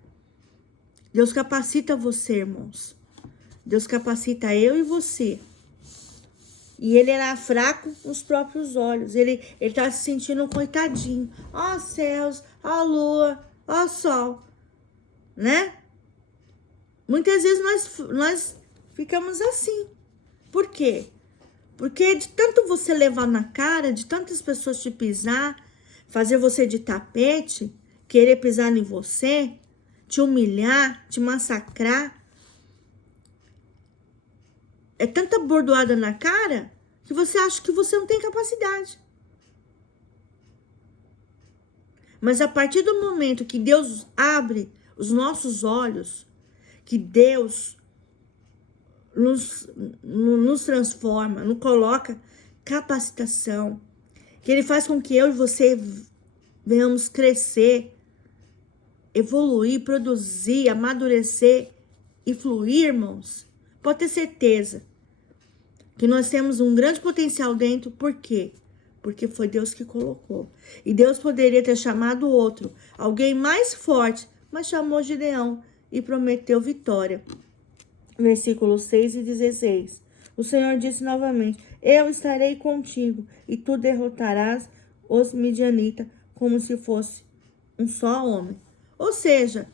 Deus capacita você, irmãos. Deus capacita eu e você. E ele era fraco nos próprios olhos. Ele tá se sentindo um coitadinho. Ó céus, ó lua, ó sol. Né? Muitas vezes nós ficamos assim. Por quê? Porque de tanto você levar na cara, de tantas pessoas te pisar, fazer você de tapete, querer pisar em você, te humilhar, te massacrar, é tanta bordoada na cara que você acha que você não tem capacidade. Mas a partir do momento que Deus abre os nossos olhos, que Deus nos transforma, nos coloca capacitação, que Ele faz com que eu e você venhamos crescer, evoluir, produzir, amadurecer e fluir, irmãos. Pode ter certeza que nós temos um grande potencial dentro. Por quê? porque foi Deus que colocou. E Deus poderia ter chamado outro, alguém mais forte, mas chamou Gideão e prometeu vitória. Versículos 6 e 16. O Senhor disse novamente: eu estarei contigo, e tu derrotarás os midianitas como se fosse um só homem. Ou seja,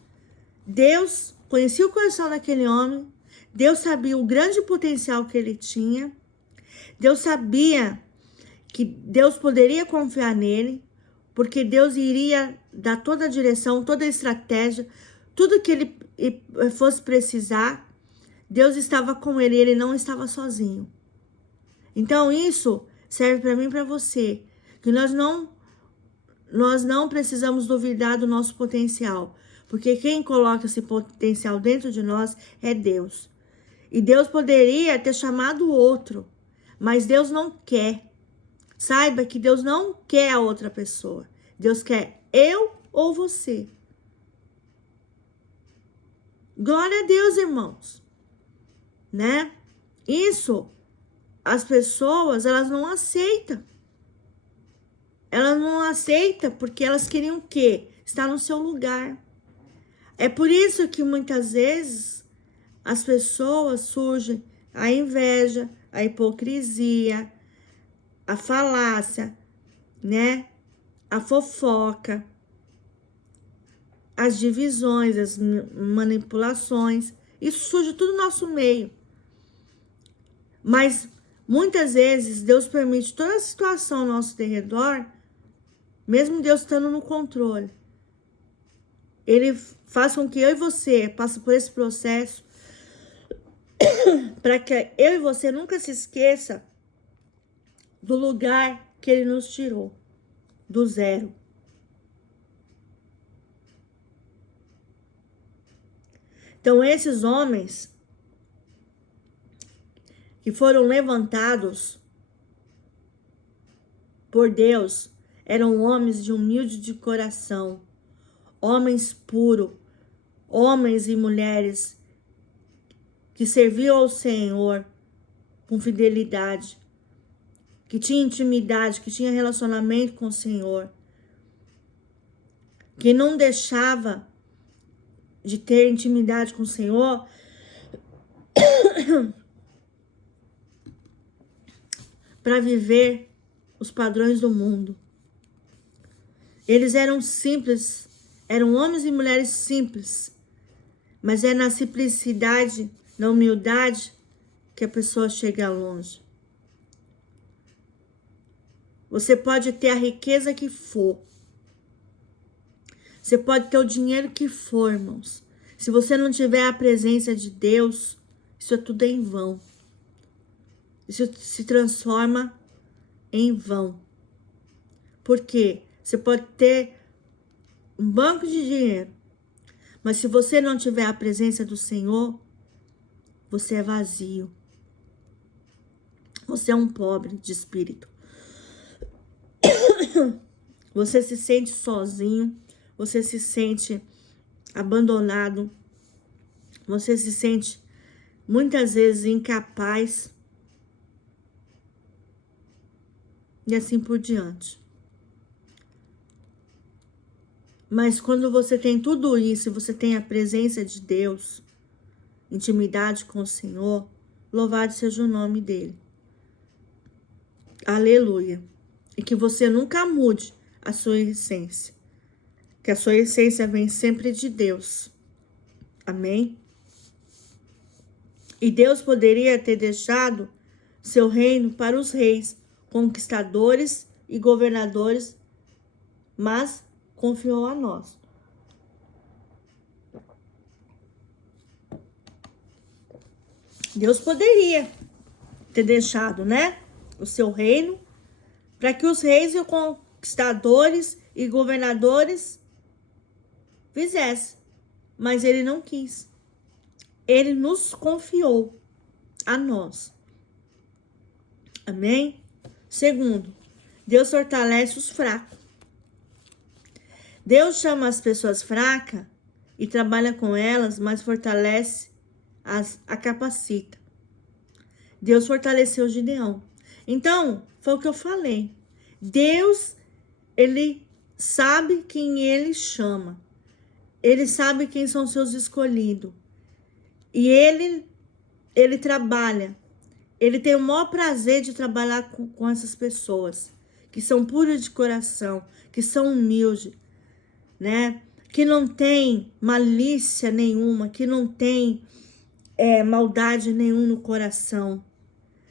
Deus conhecia o coração daquele homem, Deus sabia o grande potencial que ele tinha, Deus sabia que Deus poderia confiar nele, porque Deus iria dar toda a direção, toda a estratégia, tudo que ele fosse precisar, Deus estava com ele, ele não estava sozinho. Então isso serve para mim e para você, que nós não precisamos duvidar do nosso potencial, porque quem coloca esse potencial dentro de nós é Deus. E Deus poderia ter chamado o outro, mas Deus não quer. Saiba que Deus não quer a outra pessoa. Deus quer eu ou você. Glória a Deus, irmãos. Né? Isso, as pessoas, elas não aceitam. Elas não aceitam porque elas queriam o quê? Estar no seu lugar. É por isso que muitas vezes as pessoas surgem a inveja, a hipocrisia, a falácia, né? A fofoca, as divisões, as manipulações. Isso surge tudo no nosso meio. Mas muitas vezes Deus permite toda a situação ao nosso derredor, mesmo Deus estando no controle. Ele faz com que eu e você passe por esse processo para que eu e você nunca se esqueça do lugar que ele nos tirou, do zero. Então, esses homens que foram levantados por Deus eram homens de humilde de coração, homens puros, homens e mulheres que serviam ao Senhor com fidelidade, que tinha intimidade, que tinha relacionamento com o Senhor, que não deixava de ter intimidade com o Senhor para viver os padrões do mundo. Eles eram simples, eram homens e mulheres simples, mas é na simplicidade, na humildade, que a pessoa chega longe. Você pode ter a riqueza que for. Você pode ter o dinheiro que for, irmãos. Se você não tiver a presença de Deus, isso é tudo em vão. Isso se transforma em vão. Por quê? Você pode ter um banco de dinheiro, mas se você não tiver a presença do Senhor, você é vazio. Você é um pobre de espírito. Você se sente sozinho, você se sente abandonado, você se sente muitas vezes incapaz e assim por diante. Mas quando você tem tudo isso, você tem a presença de Deus, intimidade com o Senhor, louvado seja o nome dele. Aleluia. E que você nunca mude a sua essência. Que a sua essência vem sempre de Deus. Amém? E Deus poderia ter deixado seu reino para os reis, conquistadores e governadores, mas confiou a nós. Deus poderia ter deixado, né, o seu reino para que os reis e conquistadores e governadores fizessem, mas ele não quis. Ele nos confiou a nós. Amém? Segundo, Deus fortalece os fracos. Deus chama as pessoas fracas e trabalha com elas, mas fortalece, a capacita. Deus fortaleceu Gideão. Então, foi o que eu falei. Deus, ele sabe quem ele chama. Ele sabe quem são seus escolhidos. E ele trabalha. Ele tem o maior prazer de trabalhar com essas pessoas que são puras de coração, que são humildes, né? Que não tem malícia nenhuma, que não tem maldade nenhuma no coração,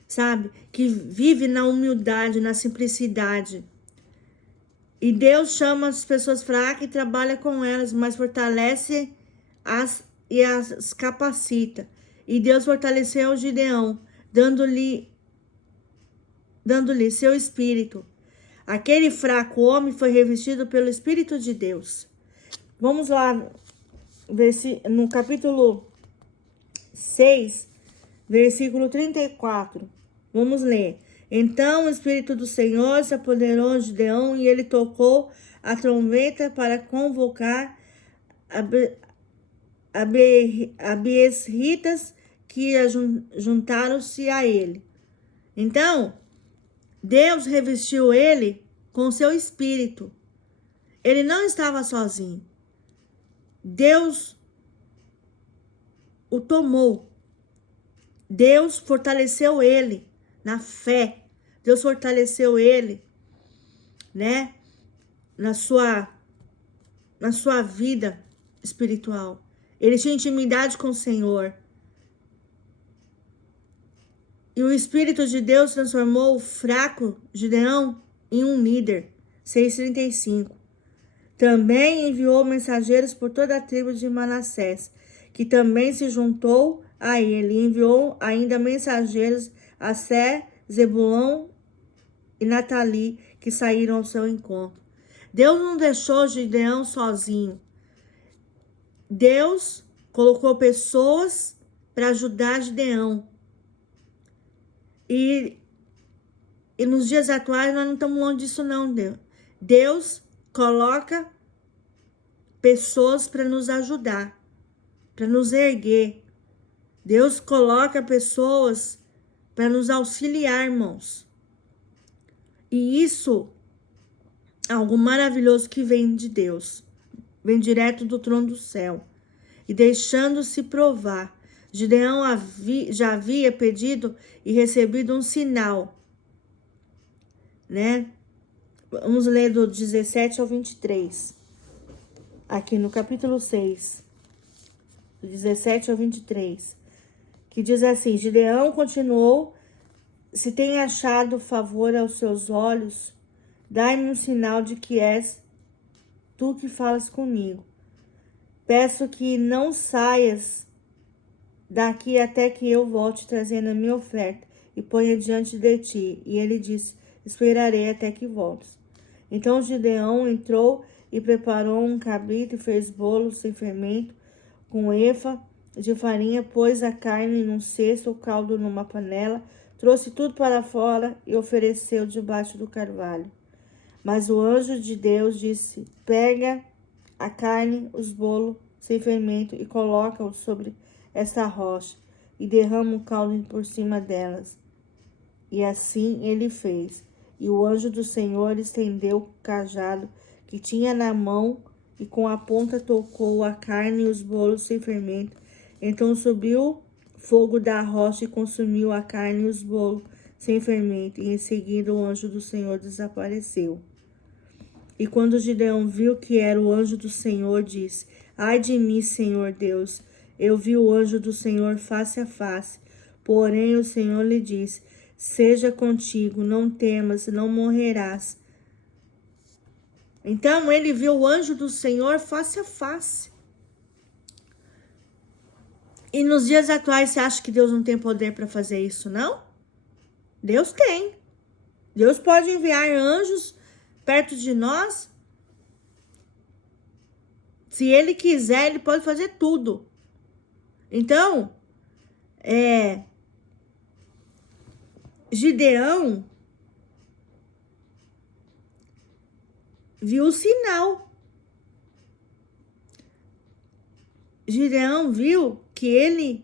sabe? Que vive na humildade, na simplicidade. E Deus chama as pessoas fracas e trabalha com elas, mas fortalece e as capacita. E Deus fortaleceu o Gideão, dando-lhe seu espírito. Aquele fraco homem foi revestido pelo Espírito de Deus. Vamos lá, no capítulo 6, versículo 34. Vamos ler. Então o Espírito do Senhor se apoderou de Gideão e ele tocou a trombeta para convocar abiesritas que juntaram-se a ele. Então, Deus revestiu ele com seu espírito. Ele não estava sozinho. Deus o tomou. Deus fortaleceu ele na fé. Deus fortaleceu ele, né, na sua vida espiritual. Ele tinha intimidade com o Senhor. E o Espírito de Deus transformou o fraco Gideão em um líder. 6:35. Também enviou mensageiros por toda a tribo de Manassés, que também se juntou a ele. E enviou ainda mensageiros a Sé, Zebulão e Natali, que saíram ao seu encontro. Deus não deixou Gideão sozinho. Deus colocou pessoas para ajudar Gideão. E nos dias atuais nós não estamos longe disso não, Deus. Deus coloca pessoas para nos ajudar, para nos erguer. Deus coloca pessoas para nos auxiliar, irmãos. E isso é algo maravilhoso que vem de Deus. Vem direto do trono do céu. E deixando-se provar. Gideão já havia pedido e recebido um sinal, né? Vamos ler do 17 ao 23. Aqui no capítulo 6. Do 17 ao 23. Que diz assim: Gideão continuou: se tem achado favor aos seus olhos, dai-me um sinal de que és tu que falas comigo. Peço que não saias daqui até que eu volte trazendo a minha oferta e ponha diante de ti. E ele disse: esperarei até que voltes. Então Gideão entrou e preparou um cabrito e fez bolo sem fermento com efa de farinha, pôs a carne num cesto, o caldo numa panela, trouxe tudo para fora e ofereceu debaixo do carvalho. Mas o anjo de Deus disse: pega a carne, os bolos sem fermento e coloca-os sobre esta rocha e derrama o caldo por cima delas. E assim ele fez. E o anjo do Senhor estendeu o cajado que tinha na mão e com a ponta tocou a carne e os bolos sem fermento. Então subiu fogo da rocha e consumiu a carne e os bolos sem fermento. E em seguida o anjo do Senhor desapareceu. E quando Gideão viu que era o anjo do Senhor, disse: ai de mim, Senhor Deus, eu vi o anjo do Senhor face a face. Porém o Senhor lhe disse: seja contigo, não temas, não morrerás. Então ele viu o anjo do Senhor face a face. E nos dias atuais, você acha que Deus não tem poder para fazer isso, não? Deus tem. Deus pode enviar anjos perto de nós. Se ele quiser, ele pode fazer tudo. Então, Gideão viu o sinal. Gideão viu que ele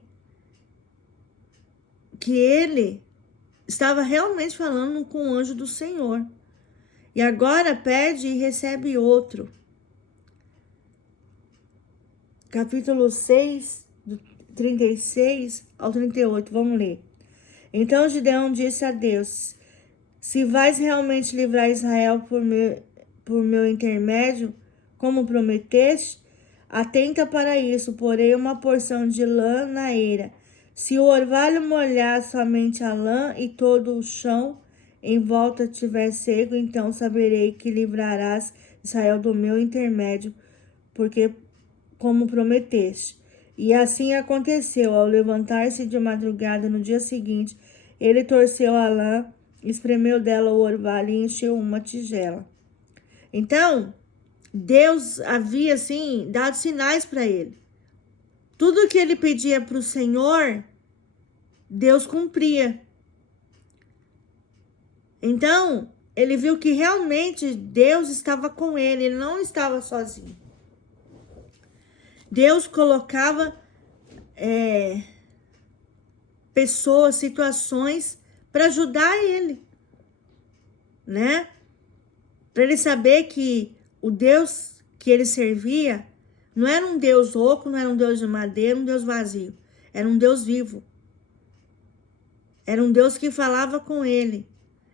estava realmente falando com o anjo do Senhor. E agora pede e recebe outro. Capítulo 6, do 36 ao 38, vamos ler. Então Gideão disse a Deus: se vais realmente livrar Israel por meu intermédio, como prometeste, atenta para isso, porém uma porção de lã na eira. Se o orvalho molhar somente a lã e todo o chão em volta estiver seco, então saberei que livrarás Israel do meu intermédio, porque como prometeste. E assim aconteceu. Ao levantar-se de madrugada no dia seguinte, ele torceu a lã, espremeu dela o orvalho e encheu uma tigela. Então, Deus havia, assim, dado sinais para ele. Tudo que ele pedia para o Senhor, Deus cumpria. Então, ele viu que realmente Deus estava com ele, ele não estava sozinho. Deus colocava pessoas, situações para ajudar ele, né? Para ele saber que o Deus que ele servia não era um Deus oco, não era um Deus de madeira, um Deus vazio. Era um Deus vivo. Era um Deus que falava com ele.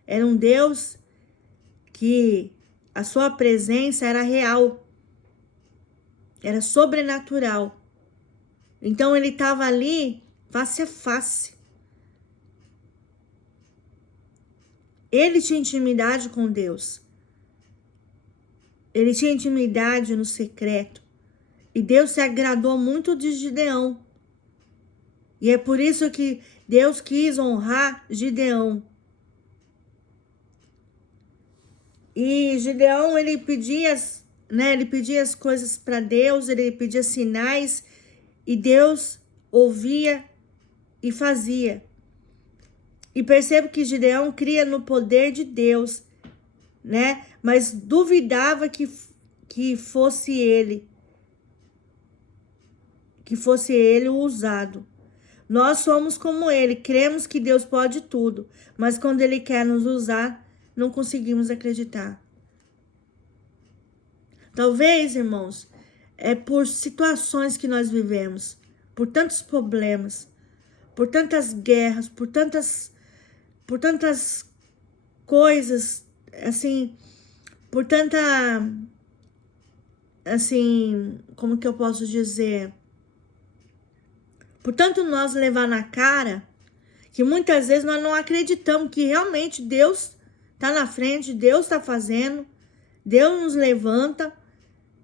Era um Deus que a sua presença era real. Era sobrenatural. Então ele estava ali face a face. Ele tinha intimidade com Deus. Ele tinha intimidade no secreto. E Deus se agradou muito de Gideão. E é por isso que Deus quis honrar Gideão. E Gideão, ele pedia as coisas para Deus, ele pedia sinais, e Deus ouvia e fazia. E percebo que Gideão cria no poder de Deus, né? Mas duvidava que fosse ele o usado. Nós somos como ele, cremos que Deus pode tudo, mas quando ele quer nos usar, não conseguimos acreditar. Talvez, irmãos, é por situações que nós vivemos, por tantos problemas, por tantas guerras, por tantas coisas, assim, por tanta, assim, como que eu posso dizer? Por tanto nós levar na cara, que muitas vezes nós não acreditamos que realmente Deus está na frente, Deus está fazendo, Deus nos levanta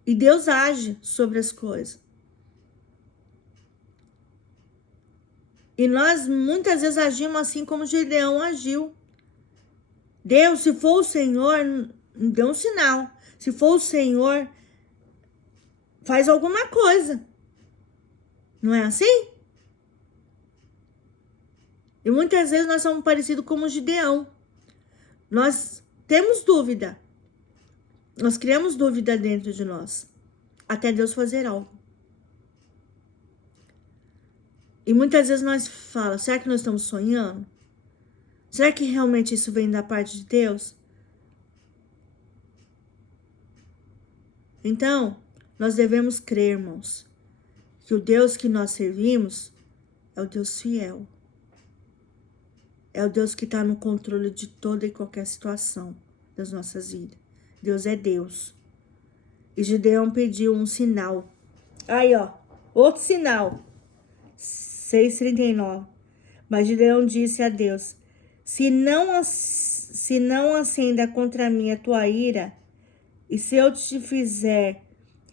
e Deus age sobre as coisas. E nós muitas vezes agimos assim como Gideão agiu. Deus, se for o Senhor, dê um sinal. Se for o Senhor, faz alguma coisa. Não é assim? E muitas vezes nós somos parecidos como Gideão. Nós temos dúvida. Nós criamos dúvida dentro de nós. Até Deus fazer algo. E muitas vezes nós falamos, será que nós estamos sonhando? Será que realmente isso vem da parte de Deus? Então, nós devemos crer, irmãos, que o Deus que nós servimos é o Deus fiel. É o Deus que está no controle de toda e qualquer situação das nossas vidas. Deus é Deus. E Gideão pediu um sinal. Aí, ó, outro sinal. 6:39. Mas Gideão disse a Deus: se não acenda contra mim a tua ira, e se eu te fizer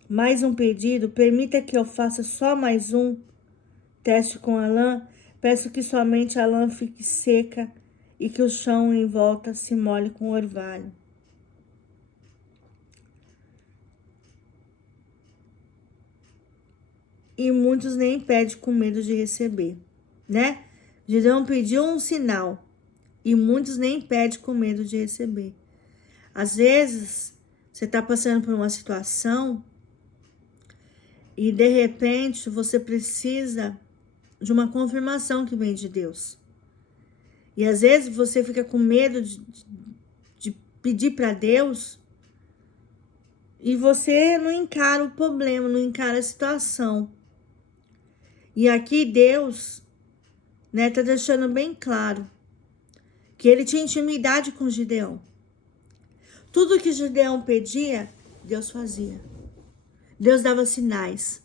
mais um pedido, permita que eu faça só mais um teste com a lã. Peço que somente a lã fique seca e que o chão em volta se molhe com orvalho. E muitos nem pedem com medo de receber, né? Gideão pediu um sinal e muitos nem pedem com medo de receber. Às vezes, você está passando por uma situação e de repente você precisa de uma confirmação que vem de Deus. E às vezes você fica com medo de pedir para Deus e você não encara o problema, não encara a situação. E aqui Deus, né, tá deixando bem claro que ele tinha intimidade com Gideão. Tudo que Gideão pedia, Deus fazia. Deus dava sinais.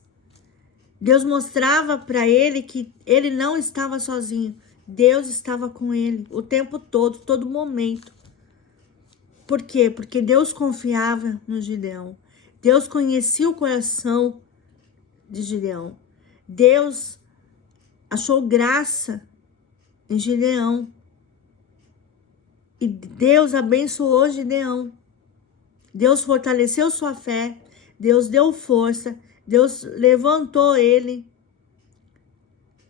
Deus mostrava para ele que ele não estava sozinho. Deus estava com ele o tempo todo, todo momento. Por quê? Porque Deus confiava no Gideão. Deus conhecia o coração de Gideão. Deus achou graça em Gideão. E Deus abençoou Gideão. Deus fortaleceu sua fé. Deus deu força. Deus levantou ele.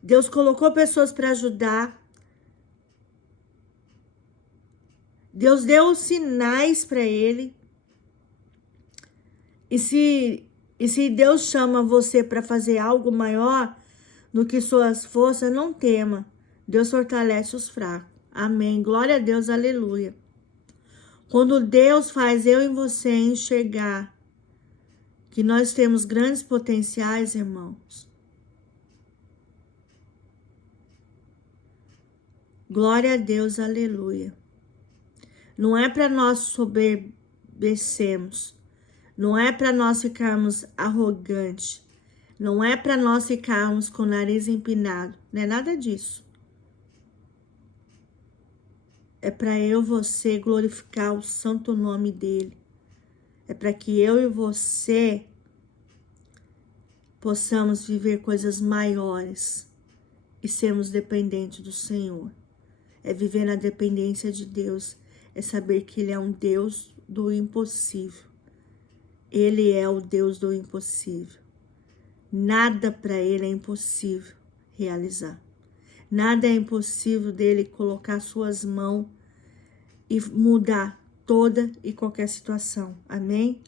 Deus colocou pessoas para ajudar. Deus deu sinais para ele. E se Deus chama você para fazer algo maior do que suas forças, não tema. Deus fortalece os fracos. Amém. Glória a Deus, aleluia. Quando Deus faz eu e você enxergar que nós temos grandes potenciais, irmãos. Glória a Deus, aleluia. Não é para nós soberbecermos. Não é para nós ficarmos arrogantes. Não é para nós ficarmos com o nariz empinado. Não é nada disso. É para eu e você glorificar o santo nome dele. É para que eu e você possamos viver coisas maiores e sermos dependentes do Senhor. É viver na dependência de Deus. É saber que ele é um Deus do impossível. Ele é o Deus do impossível. Nada para ele é impossível realizar. Nada é impossível dele colocar suas mãos e mudar toda e qualquer situação. Amém?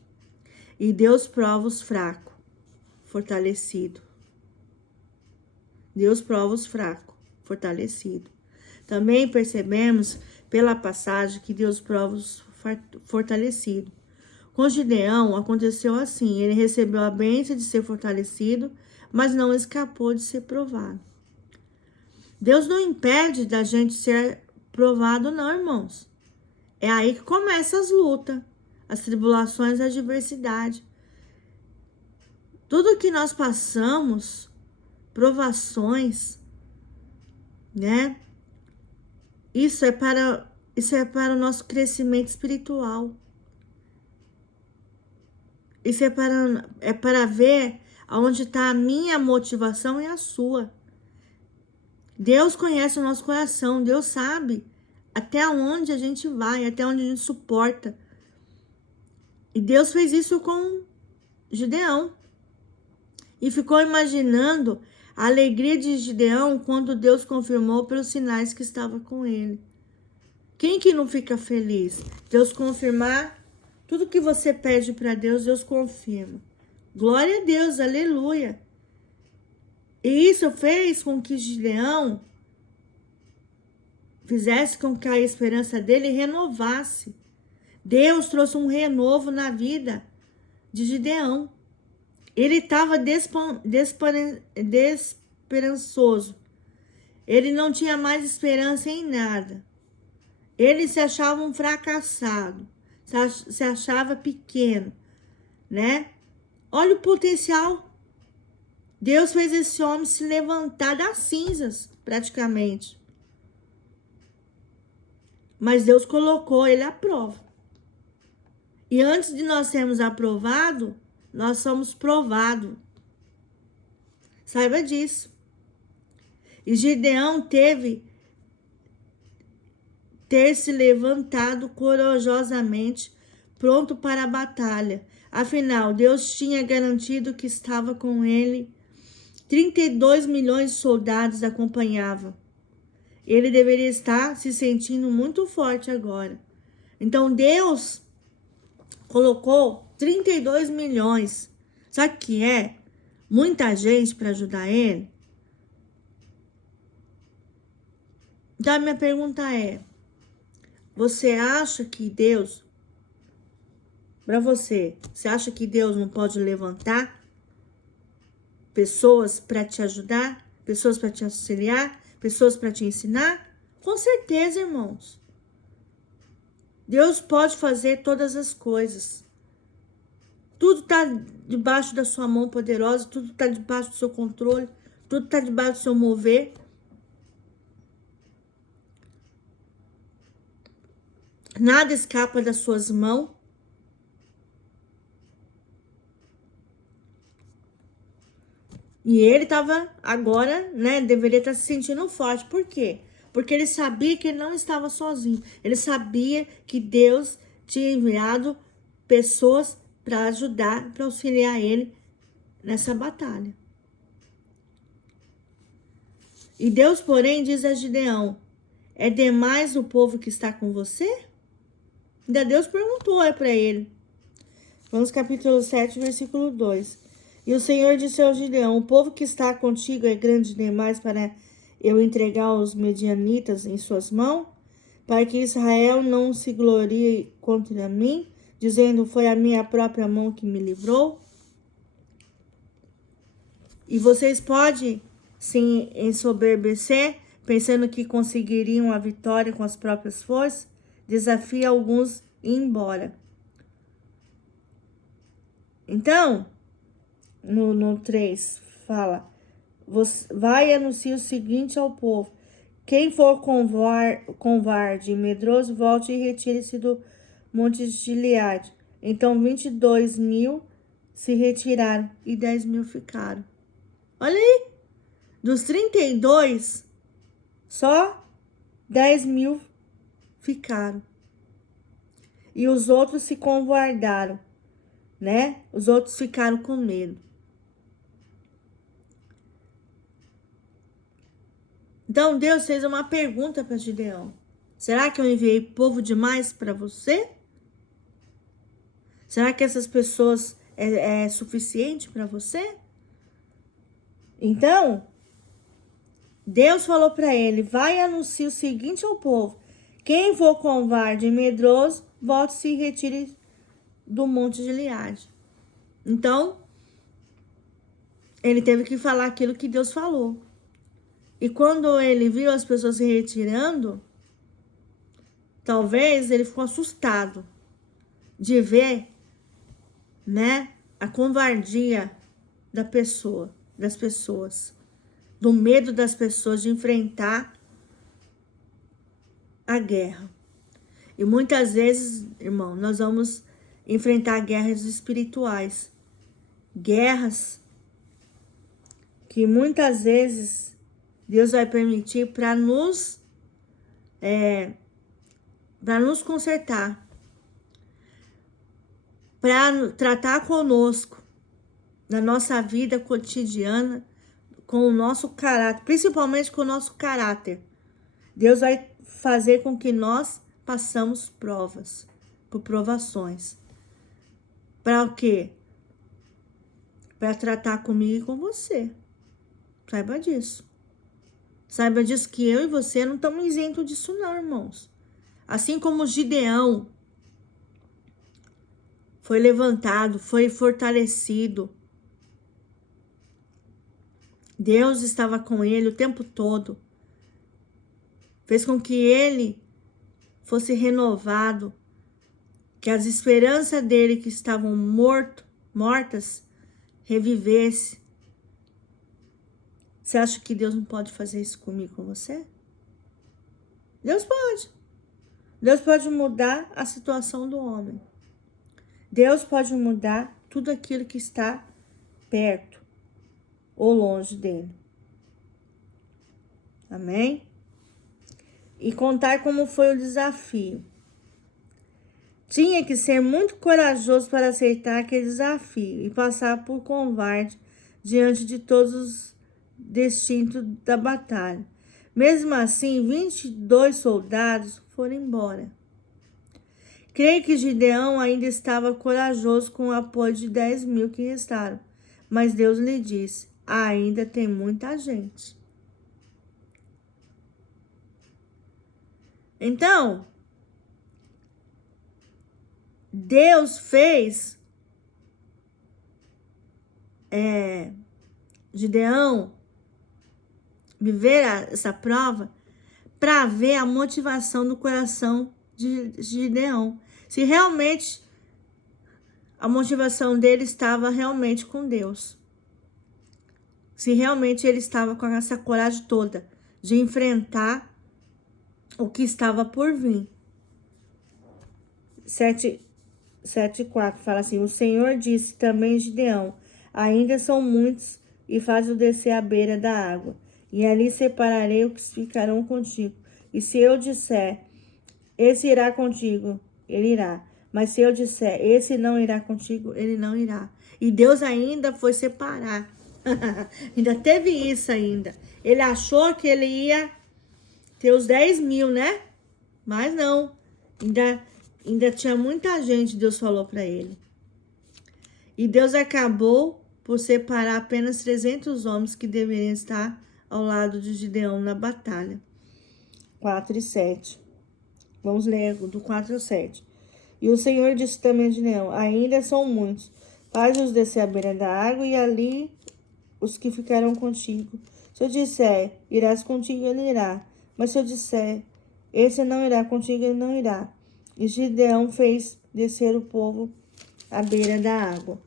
E Deus prova os fracos, fortalecido. Deus prova os fracos, fortalecido. Também percebemos pela passagem que Deus prova os fortalecidos. Com Gideão aconteceu assim, ele recebeu a bênção de ser fortalecido, mas não escapou de ser provado. Deus não impede da gente ser provado não, irmãos. É aí que começam as lutas, as tribulações, a adversidade. Tudo que nós passamos, provações, né? Isso é para o nosso crescimento espiritual. Isso é para ver aonde está a minha motivação e a sua. Deus conhece o nosso coração, Deus sabe até onde a gente vai, até onde a gente suporta. E Deus fez isso com Gideão. E ficou imaginando a alegria de Gideão quando Deus confirmou pelos sinais que estava com ele. Quem que não fica feliz? Deus confirmar tudo que você pede para Deus, Deus confirma. Glória a Deus, aleluia. E isso fez com que Gideão fizesse com que a esperança dele renovasse. Deus trouxe um renovo na vida de Gideão. Ele estava desesperançoso. Ele não tinha mais esperança em nada. Ele se achava um fracassado. Se achava pequeno, né? Olha o potencial. Deus fez esse homem se levantar das cinzas, praticamente. Mas Deus colocou ele à prova. E antes de nós sermos aprovados, nós somos provados. Saiba disso. E Gideão ter se levantado corajosamente, pronto para a batalha. Afinal, Deus tinha garantido que estava com ele. 32 milhões de soldados acompanhavam. Ele deveria estar se sentindo muito forte agora. Então, Deus colocou 32 milhões. Sabe o que é? Muita gente para ajudar ele. Então, a minha pergunta é: você acha que Deus Para você, você acha que Deus não pode levantar pessoas para te ajudar? Pessoas para te auxiliar? Pessoas para te ensinar? Com certeza, irmãos. Deus pode fazer todas as coisas. Tudo está debaixo da sua mão poderosa, tudo está debaixo do seu controle, tudo está debaixo do seu mover. Nada escapa das suas mãos. E ele estava agora, né, deveria estar se sentindo forte. Por quê? Porque ele sabia que ele não estava sozinho. Ele sabia que Deus tinha enviado pessoas para ajudar, para auxiliar ele nessa batalha. E Deus, porém, diz a Gideão: é demais o povo que está com você? Ainda Deus perguntou para ele. Vamos capítulo 7, versículo 2. E o Senhor disse ao Gideão: o povo que está contigo é grande demais para eu entregar os medianitas em suas mãos? Para que Israel não se glorie contra mim, dizendo: foi a minha própria mão que me livrou? E vocês podem se ensoberbecer, pensando que conseguiriam a vitória com as próprias forças? Desafia alguns a ir embora. Então, no 3, fala: vai e anuncia o seguinte ao povo: quem for covarde e medroso, volte e retire-se do monte de Gileade. Então 22.000 se retiraram e 10.000 ficaram. Olha aí, dos 32, só 10.000 ficaram. E os outros se covardaram, né? Os outros ficaram com medo. Então Deus fez uma pergunta para Gideão: será que eu enviei povo demais para você? Será que essas pessoas é suficiente para você? Então, Deus falou para ele: vai e anuncie o seguinte ao povo: quem for covarde e medroso, volte-se e retire do monte de Gileade. Então, ele teve que falar aquilo que Deus falou. E quando ele viu as pessoas se retirando, talvez ele ficou assustado de ver, né, a covardia das pessoas, do medo das pessoas de enfrentar a guerra. E muitas vezes, irmão, nós vamos enfrentar guerras espirituais, guerras que muitas vezes Deus vai permitir para nos consertar, para tratar conosco na nossa vida cotidiana, com o nosso caráter, principalmente com o nosso caráter. Deus vai fazer com que nós passamos provas, por provações. Para o quê? Para tratar comigo e com você. Saiba disso. Saiba disso que eu e você não estamos isentos disso não, irmãos. Assim como Gideão foi levantado, foi fortalecido. Deus estava com ele o tempo todo. Fez com que ele fosse renovado, que as esperanças dele que estavam mortas, revivesse. Você acha que Deus não pode fazer isso comigo, com você? Deus pode. Deus pode mudar a situação do homem. Deus pode mudar tudo aquilo que está perto ou longe dele. Amém? E contar como foi o desafio. Tinha que ser muito corajoso para aceitar aquele desafio e passar por covarde diante de todos os destinos da batalha. Mesmo assim, 22 soldados foram embora. Creio que Gideão ainda estava corajoso com o apoio de 10.000 que restaram, mas Deus lhe disse: ainda tem muita gente. Então, Deus fez Gideão viver essa prova para ver a motivação do coração de Gideão. Se realmente a motivação dele estava realmente com Deus. Se realmente ele estava com essa coragem toda de enfrentar o que estava por vir. 7:4 fala assim: o Senhor disse também a Gideão: ainda são muitos, e faz-o descer à beira da água, e ali separarei os que ficarão contigo. E se eu disser, esse irá contigo, ele irá. Mas se eu disser, esse não irá contigo, ele não irá. E Deus ainda foi separar. Ainda teve isso ainda. Ele achou que ele ia ter os 10.000, né? Mas não. Ainda tinha muita gente, Deus falou para ele. E Deus acabou por separar apenas 300 homens que deveriam estar ao lado de Gideão na batalha. 4 e 7. Vamos ler do 4 ao 7. E o Senhor disse também a Gideão: ainda são muitos. Faz-os descer à beira da água, e ali os que ficarão contigo. Se eu disser, irás contigo, ele irá. Mas se eu disser, esse não irá contigo, ele não irá. E Gideão fez descer o povo à beira da água.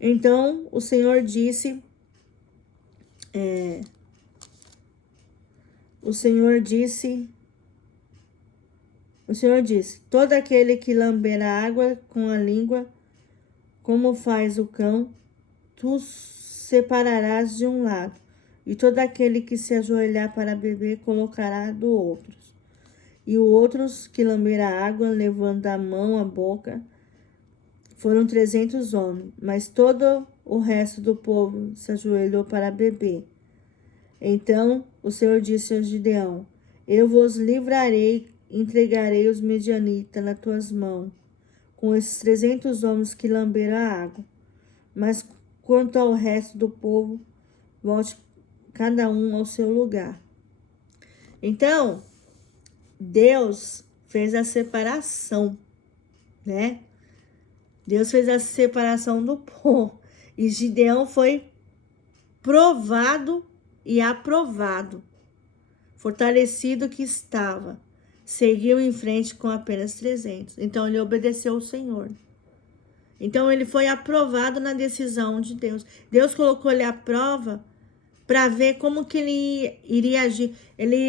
Então o Senhor disse, o Senhor disse, todo aquele que lamber a água com a língua, como faz o cão, tu separarás de um lado, e todo aquele que se ajoelhar para beber, colocará do outro. E os outros que lamberam a água, levando a mão à boca, foram 300 homens, mas todo o resto do povo se ajoelhou para beber. Então o Senhor disse a Gideão: eu vos livrarei, entregarei os medianitas nas tuas mãos, com esses 300 homens que lamberam a água. Mas quanto ao resto do povo, volte cada um ao seu lugar. Então, Deus fez a separação, né? Deus fez a separação do povo. E Gideão foi provado e aprovado. Fortalecido que estava, seguiu em frente com apenas 300. Então, ele obedeceu ao Senhor. Então, ele foi aprovado na decisão de Deus. Deus colocou ele à prova para ver como que ele iria agir.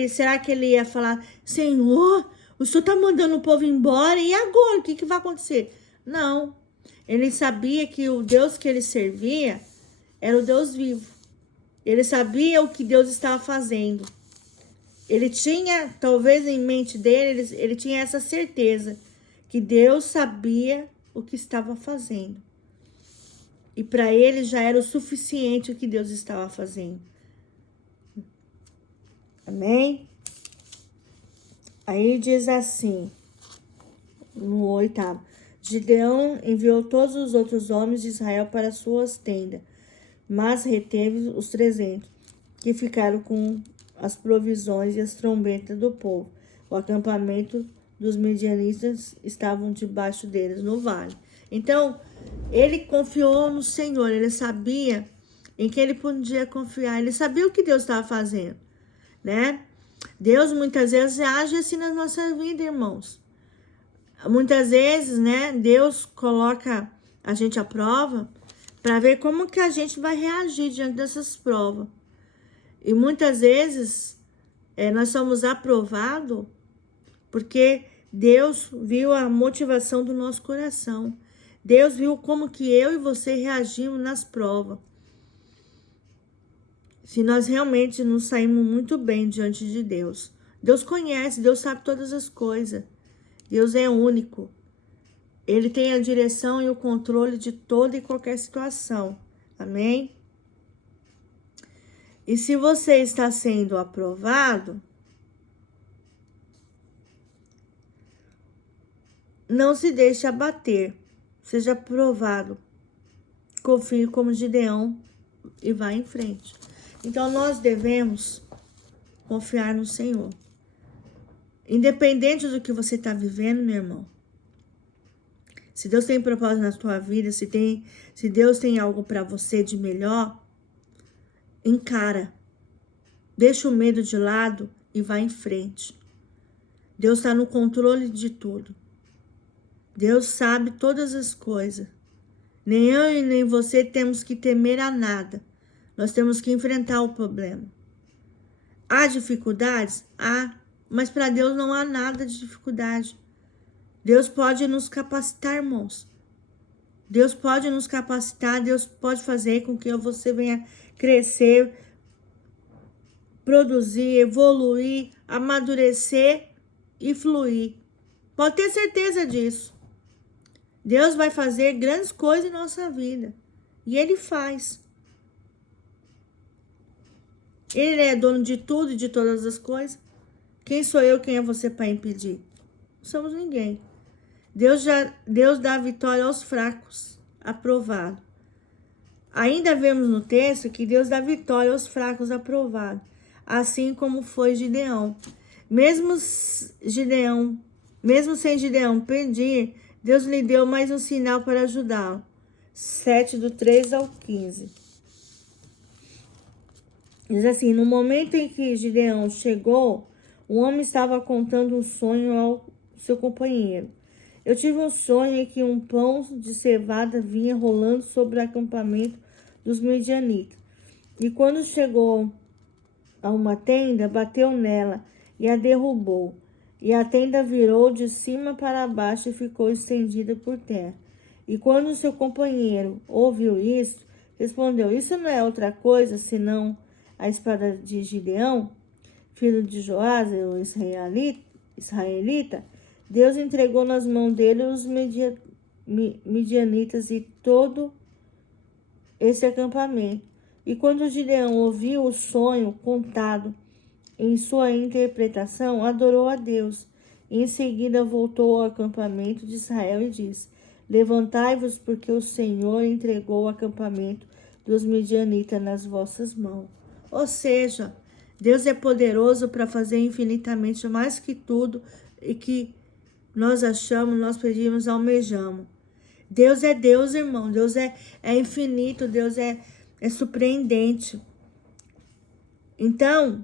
Será que ele ia falar: Senhor, o Senhor está mandando o povo embora, e agora? O que vai acontecer? Não. Ele sabia que o Deus que ele servia era o Deus vivo. Ele sabia o que Deus estava fazendo. Ele tinha, talvez em mente dele, ele tinha essa certeza que Deus sabia o que estava fazendo. E para ele já era o suficiente o que Deus estava fazendo. Amém? Aí diz assim, no 8º. Gideão enviou todos os outros homens de Israel para suas tendas, mas reteve os 300, que ficaram com as provisões e as trombetas do povo. O acampamento dos medianitas estavam debaixo deles no vale. Então, ele confiou no Senhor, ele sabia em que ele podia confiar, ele sabia o que Deus estava fazendo, né? Deus muitas vezes age assim na nossa vida, irmãos. Muitas vezes, né, Deus coloca a gente à prova para ver como que a gente vai reagir diante dessas provas. E muitas vezes nós somos aprovados porque Deus viu a motivação do nosso coração. Deus viu como que eu e você reagimos nas provas. Se nós realmente nos saímos muito bem diante de Deus. Deus conhece, Deus sabe todas as coisas. Deus é único. Ele tem a direção e o controle de toda e qualquer situação. Amém? E se você está sendo aprovado, não se deixe abater. Seja aprovado. Confie como Gideão e vá em frente. Então, nós devemos confiar no Senhor. Independente do que você está vivendo, meu irmão. Se Deus tem propósito na tua vida, se Deus tem algo para você de melhor, encara. Deixa o medo de lado e vai em frente. Deus está no controle de tudo. Deus sabe todas as coisas. Nem eu e nem você temos que temer a nada. Nós temos que enfrentar o problema. Há dificuldades? Há. Mas para Deus não há nada de dificuldade. Deus pode nos capacitar, irmãos. Deus pode nos capacitar. Deus pode fazer com que você venha crescer, produzir, evoluir, amadurecer e fluir. Pode ter certeza disso. Deus vai fazer grandes coisas em nossa vida. E Ele faz. Ele é dono de tudo e de todas as coisas. Quem sou eu, quem é você para impedir? Não somos ninguém. Deus dá vitória aos fracos. Aprovado. Ainda vemos no texto que Deus dá vitória aos fracos. Aprovado. Assim como foi Gideão. Mesmo sem Gideão pedir, Deus lhe deu mais um sinal para ajudá-lo. 7, do 3 ao 15. Diz assim: no momento em que Gideão chegou, o homem estava contando um sonho ao seu companheiro. Eu tive um sonho em que um pão de cevada vinha rolando sobre o acampamento dos medianitas. E quando chegou a uma tenda, bateu nela e a derrubou. E a tenda virou de cima para baixo e ficou estendida por terra. E quando seu companheiro ouviu isso, respondeu: isso não é outra coisa senão a espada de Gideão, filho de Joás, o israelita? Deus entregou nas mãos dele os midianitas e todo esse acampamento. E quando Gideão ouviu o sonho contado em sua interpretação, adorou a Deus. E em seguida voltou ao acampamento de Israel e disse: levantai-vos, porque o Senhor entregou o acampamento dos midianitas nas vossas mãos. Ou seja, Deus é poderoso para fazer infinitamente mais que tudo e que nós achamos, nós pedimos, almejamos. Deus é Deus, irmão. Deus é infinito. Deus é surpreendente. Então,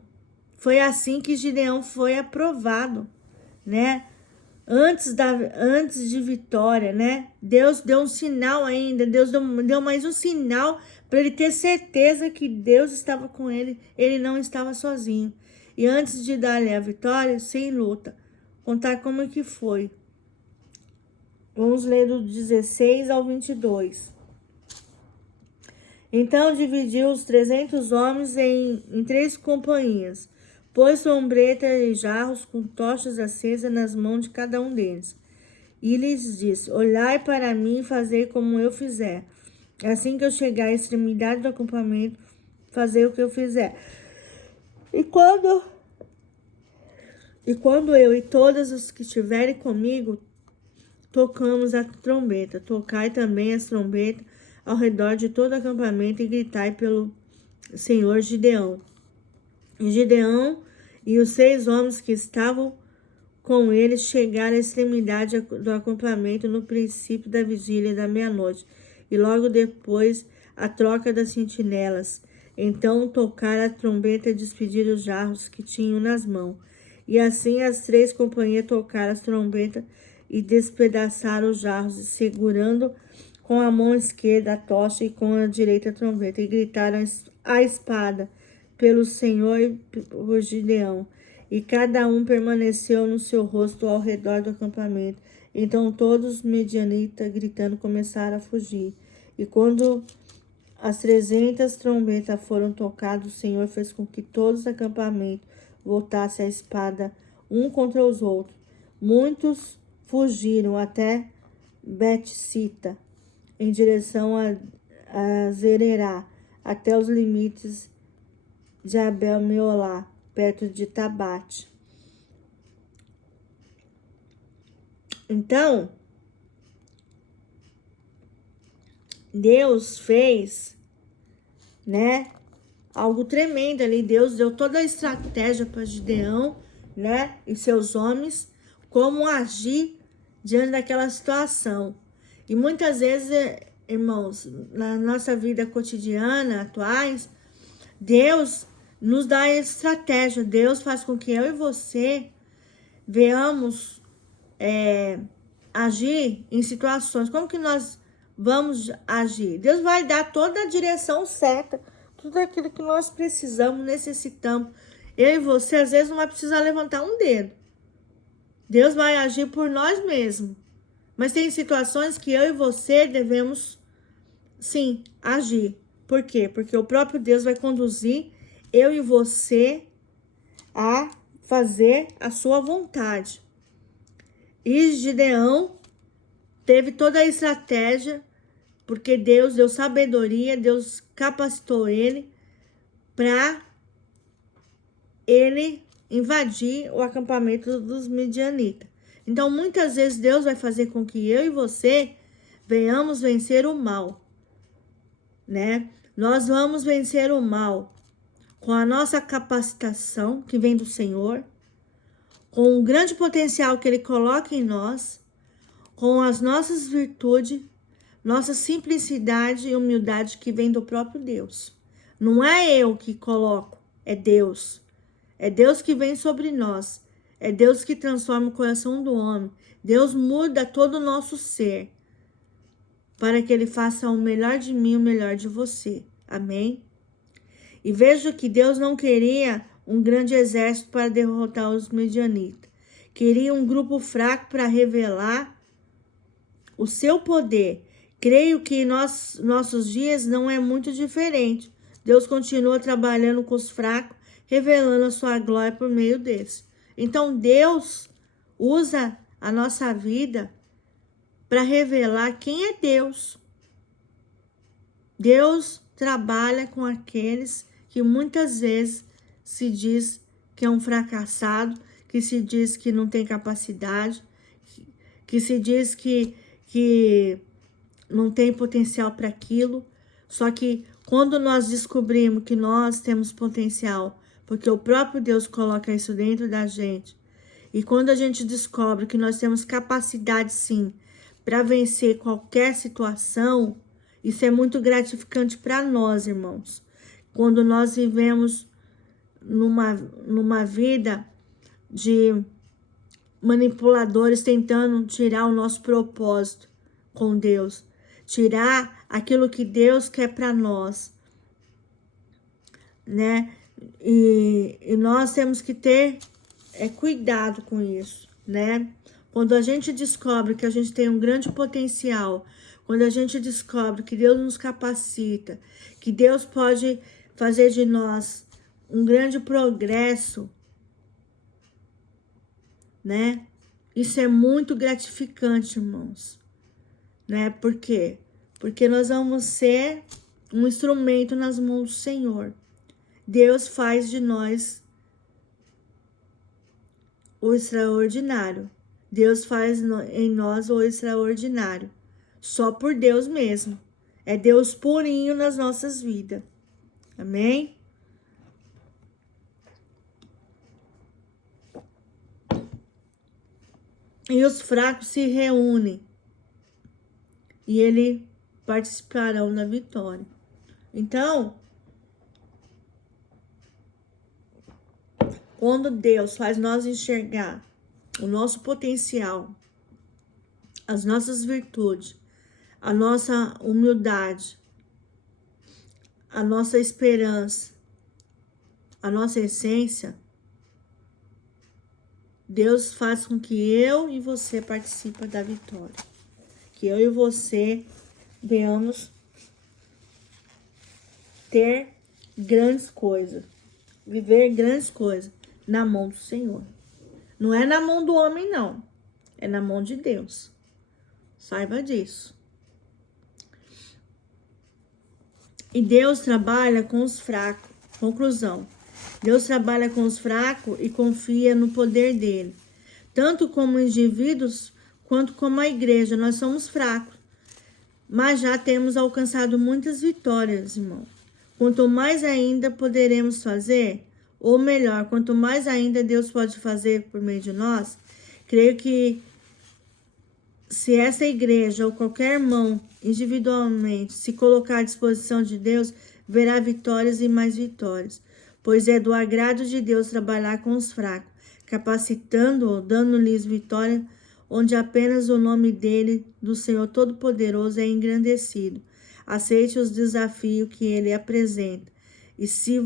foi assim que Gideão foi aprovado, né? Antes de vitória, né? Deus deu um sinal ainda. Deus deu mais um sinal para ele ter certeza que Deus estava com ele. Ele não estava sozinho. E antes de dar-lhe a vitória, sem luta, contar como é que foi. Vamos ler do 16 ao 22. Então dividiu os 300 homens em 3 companhias. Pôs trombeta e jarros com tochas acesas nas mãos de cada um deles. E lhes disse: olhai para mim e fazei como eu fizer. Assim que eu chegar à extremidade do acampamento, fazer o que eu fizer. E quando eu e todos os que estiverem comigo tocamos a trombeta, tocai também as trombetas ao redor de todo o acampamento e gritai pelo Senhor Gideão. E Gideão e os 6 homens que estavam com ele chegaram à extremidade do acampamento no princípio da vigília da meia-noite, e logo depois a troca das sentinelas. Então tocaram a trombeta e despediram os jarros que tinham nas mãos. E assim as 3 companhias tocaram as trombetas e despedaçaram os jarros, segurando com a mão esquerda a tocha e com a direita a trombeta, e gritaram a espada pelo Senhor e por Gideão. E cada um permaneceu no seu rosto ao redor do acampamento. Então todos os medianitas, gritando, começaram a fugir. E quando as 300 trombetas foram tocadas, o Senhor fez com que todos os acampamentos voltassem a espada um contra os outros. Muitos fugiram até Bet-sita, em direção a Zererá, até os limites de Abel-meolá, perto de Tabate. Então, Deus fez, né, algo tremendo ali. Deus deu toda a estratégia para Gideão, né, e seus homens, como agir diante daquela situação. E muitas vezes, irmãos, na nossa vida cotidiana, atuais, Deus nos dá estratégia. Deus faz com que eu e você venhamos agir em situações. Como que nós vamos agir? Deus vai dar toda a direção certa, tudo aquilo que nós precisamos, necessitamos. Eu e você, às vezes, não vai precisar levantar um dedo. Deus vai agir por nós mesmos. Mas tem situações que eu e você devemos, sim, agir. Por quê? Porque o próprio Deus vai conduzir eu e você a fazer a sua vontade. E Gideão teve toda a estratégia, porque Deus deu sabedoria, Deus capacitou ele para ele invadir o acampamento dos midianitas. Então, muitas vezes, Deus vai fazer com que eu e você venhamos vencer o mal, né? Nós vamos vencer o mal com a nossa capacitação, que vem do Senhor, com o grande potencial que Ele coloca em nós, com as nossas virtudes, nossa simplicidade e humildade que vem do próprio Deus. Não é eu que coloco, é Deus. É Deus que vem sobre nós. É Deus que transforma o coração do homem. Deus muda todo o nosso ser para que Ele faça o melhor de mim, o melhor de você. Amém? E vejo que Deus não queria um grande exército para derrotar os midianitas. Queria um grupo fraco para revelar o seu poder. Creio que nossos dias não é muito diferente. Deus continua trabalhando com os fracos, revelando a sua glória por meio deles. Então, Deus usa a nossa vida para revelar quem é Deus. Deus trabalha com aqueles que muitas vezes se diz que é um fracassado, que se diz que não tem capacidade, que se diz que não tem potencial para aquilo. Só que quando nós descobrimos que nós temos potencial, porque o próprio Deus coloca isso dentro da gente, e quando a gente descobre que nós temos capacidade sim para vencer qualquer situação, isso é muito gratificante para nós, irmãos. Quando nós vivemos numa vida de manipuladores tentando tirar o nosso propósito com Deus, tirar aquilo que Deus quer para nós, né? E nós temos que ter cuidado com isso, né? Quando a gente descobre que a gente tem um grande potencial, quando a gente descobre que Deus nos capacita, que Deus pode fazer de nós um grande progresso, né? Isso é muito gratificante, irmãos, né? Por quê? Porque nós vamos ser um instrumento nas mãos do Senhor. Deus faz de nós o extraordinário. Deus faz em nós o extraordinário. Só por Deus mesmo. É Deus purinho nas nossas vidas. Amém? E os fracos se reúnem. E eles participarão da vitória. Então, quando Deus faz nós enxergar o nosso potencial, as nossas virtudes, a nossa humildade, a nossa esperança, a nossa essência, Deus faz com que eu e você participem da vitória. Que eu e você venhamos ter grandes coisas, viver grandes coisas na mão do Senhor. Não é na mão do homem, não. É na mão de Deus. Saiba disso. E Deus trabalha com os fracos. Conclusão. Deus trabalha com os fracos e confia no poder dele. Tanto como indivíduos, quanto como a igreja. Nós somos fracos. Mas já temos alcançado muitas vitórias, irmão. Quanto mais ainda poderemos fazer, ou melhor, quanto mais ainda Deus pode fazer por meio de nós, creio que se essa igreja ou qualquer irmão individualmente se colocar à disposição de Deus, verá vitórias e mais vitórias, pois é do agrado de Deus trabalhar com os fracos, capacitando-o, dando-lhes vitória, onde apenas o nome dele, do Senhor Todo-Poderoso, é engrandecido. Aceite os desafios que ele apresenta. E seja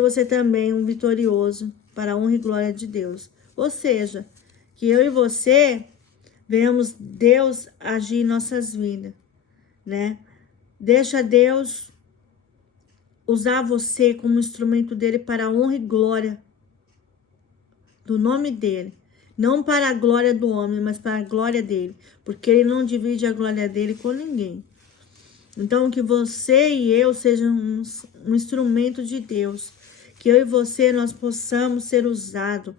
você também um vitorioso para a honra e glória de Deus. Ou seja, que eu e você venhamos Deus agir em nossas vidas, né? Deixa Deus usar você como instrumento dele para a honra e glória do nome dele. Não para a glória do homem, mas para a glória dele. Porque ele não divide a glória dele com ninguém. Então, que você e eu sejam um instrumento de Deus. Que eu e você, nós possamos ser usados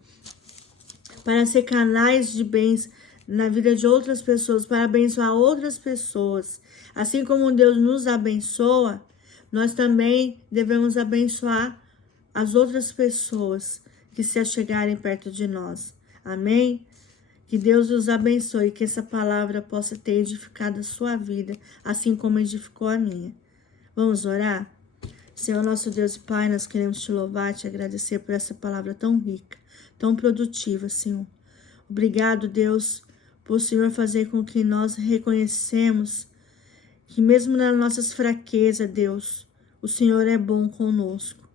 para ser canais de bens na vida de outras pessoas, para abençoar outras pessoas. Assim como Deus nos abençoa, nós também devemos abençoar as outras pessoas que se achegarem perto de nós. Amém? Que Deus os abençoe, que essa palavra possa ter edificado a sua vida, assim como edificou a minha. Vamos orar? Senhor, nosso Deus e Pai, nós queremos te louvar, te agradecer por essa palavra tão rica, tão produtiva, Senhor. Obrigado, Deus, por o Senhor fazer com que nós reconhecemos que mesmo nas nossas fraquezas, Deus, o Senhor é bom conosco.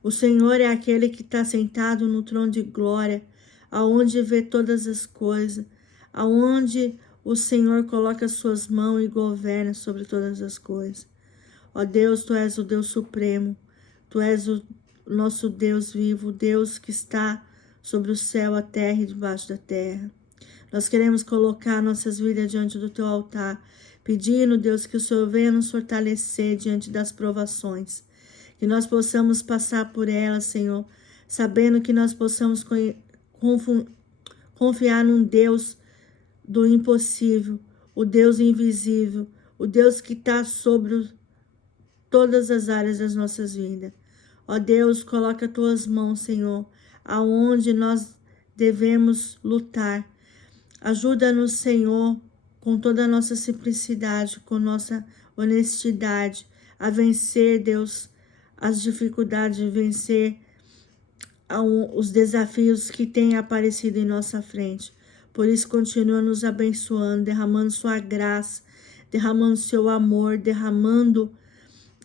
O Senhor é aquele que está sentado no trono de glória, aonde vê todas as coisas, aonde o Senhor coloca as suas mãos e governa sobre todas as coisas. Ó Deus, Tu és o Deus supremo, Tu és o nosso Deus vivo, o Deus que está sobre o céu, a terra e debaixo da terra. Nós queremos colocar nossas vidas diante do Teu altar, pedindo, Deus, que o Senhor venha nos fortalecer diante das provações, que nós possamos passar por elas, Senhor, sabendo que nós possamos confiar num Deus do impossível, o Deus invisível, o Deus que está sobre todas as áreas das nossas vidas. Ó Deus, coloca as Tuas mãos, Senhor, aonde nós devemos lutar. Ajuda-nos, Senhor, com toda a nossa simplicidade, com nossa honestidade, a vencer, Deus, as dificuldades, vencer os desafios que têm aparecido em nossa frente. Por isso, continua nos abençoando, derramando Sua graça, derramando Seu amor, derramando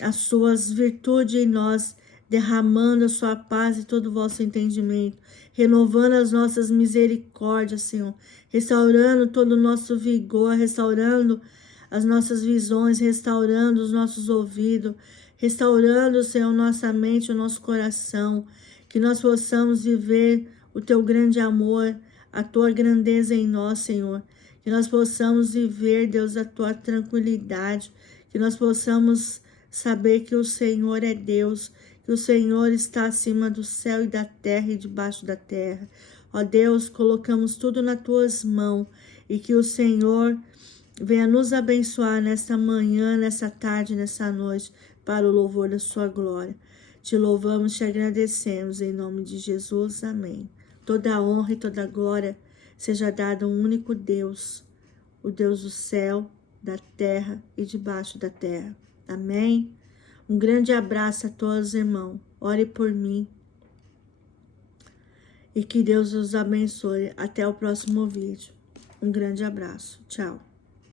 as Suas virtudes em nós, derramando a Sua paz e todo o vosso entendimento, renovando as nossas misericórdias, Senhor, restaurando todo o nosso vigor, restaurando as nossas visões, restaurando os nossos ouvidos, restaurando, Senhor, nossa mente, o nosso coração, que nós possamos viver o Teu grande amor, a Tua grandeza em nós, Senhor, que nós possamos viver, Deus, a Tua tranquilidade, que nós possamos saber que o Senhor é Deus, que o Senhor está acima do céu e da terra e debaixo da terra. Ó Deus, colocamos tudo nas Tuas mãos e que o Senhor venha nos abençoar nesta manhã, nessa tarde, nessa noite, para o louvor da Sua glória. Te louvamos, te agradecemos, em nome de Jesus, amém. Toda a honra e toda a glória seja dada a um único Deus, o Deus do céu, da terra e debaixo da terra. Amém? Um grande abraço a todos, irmãos. Ore por mim. E que Deus os abençoe. Até o próximo vídeo. Um grande abraço. Tchau.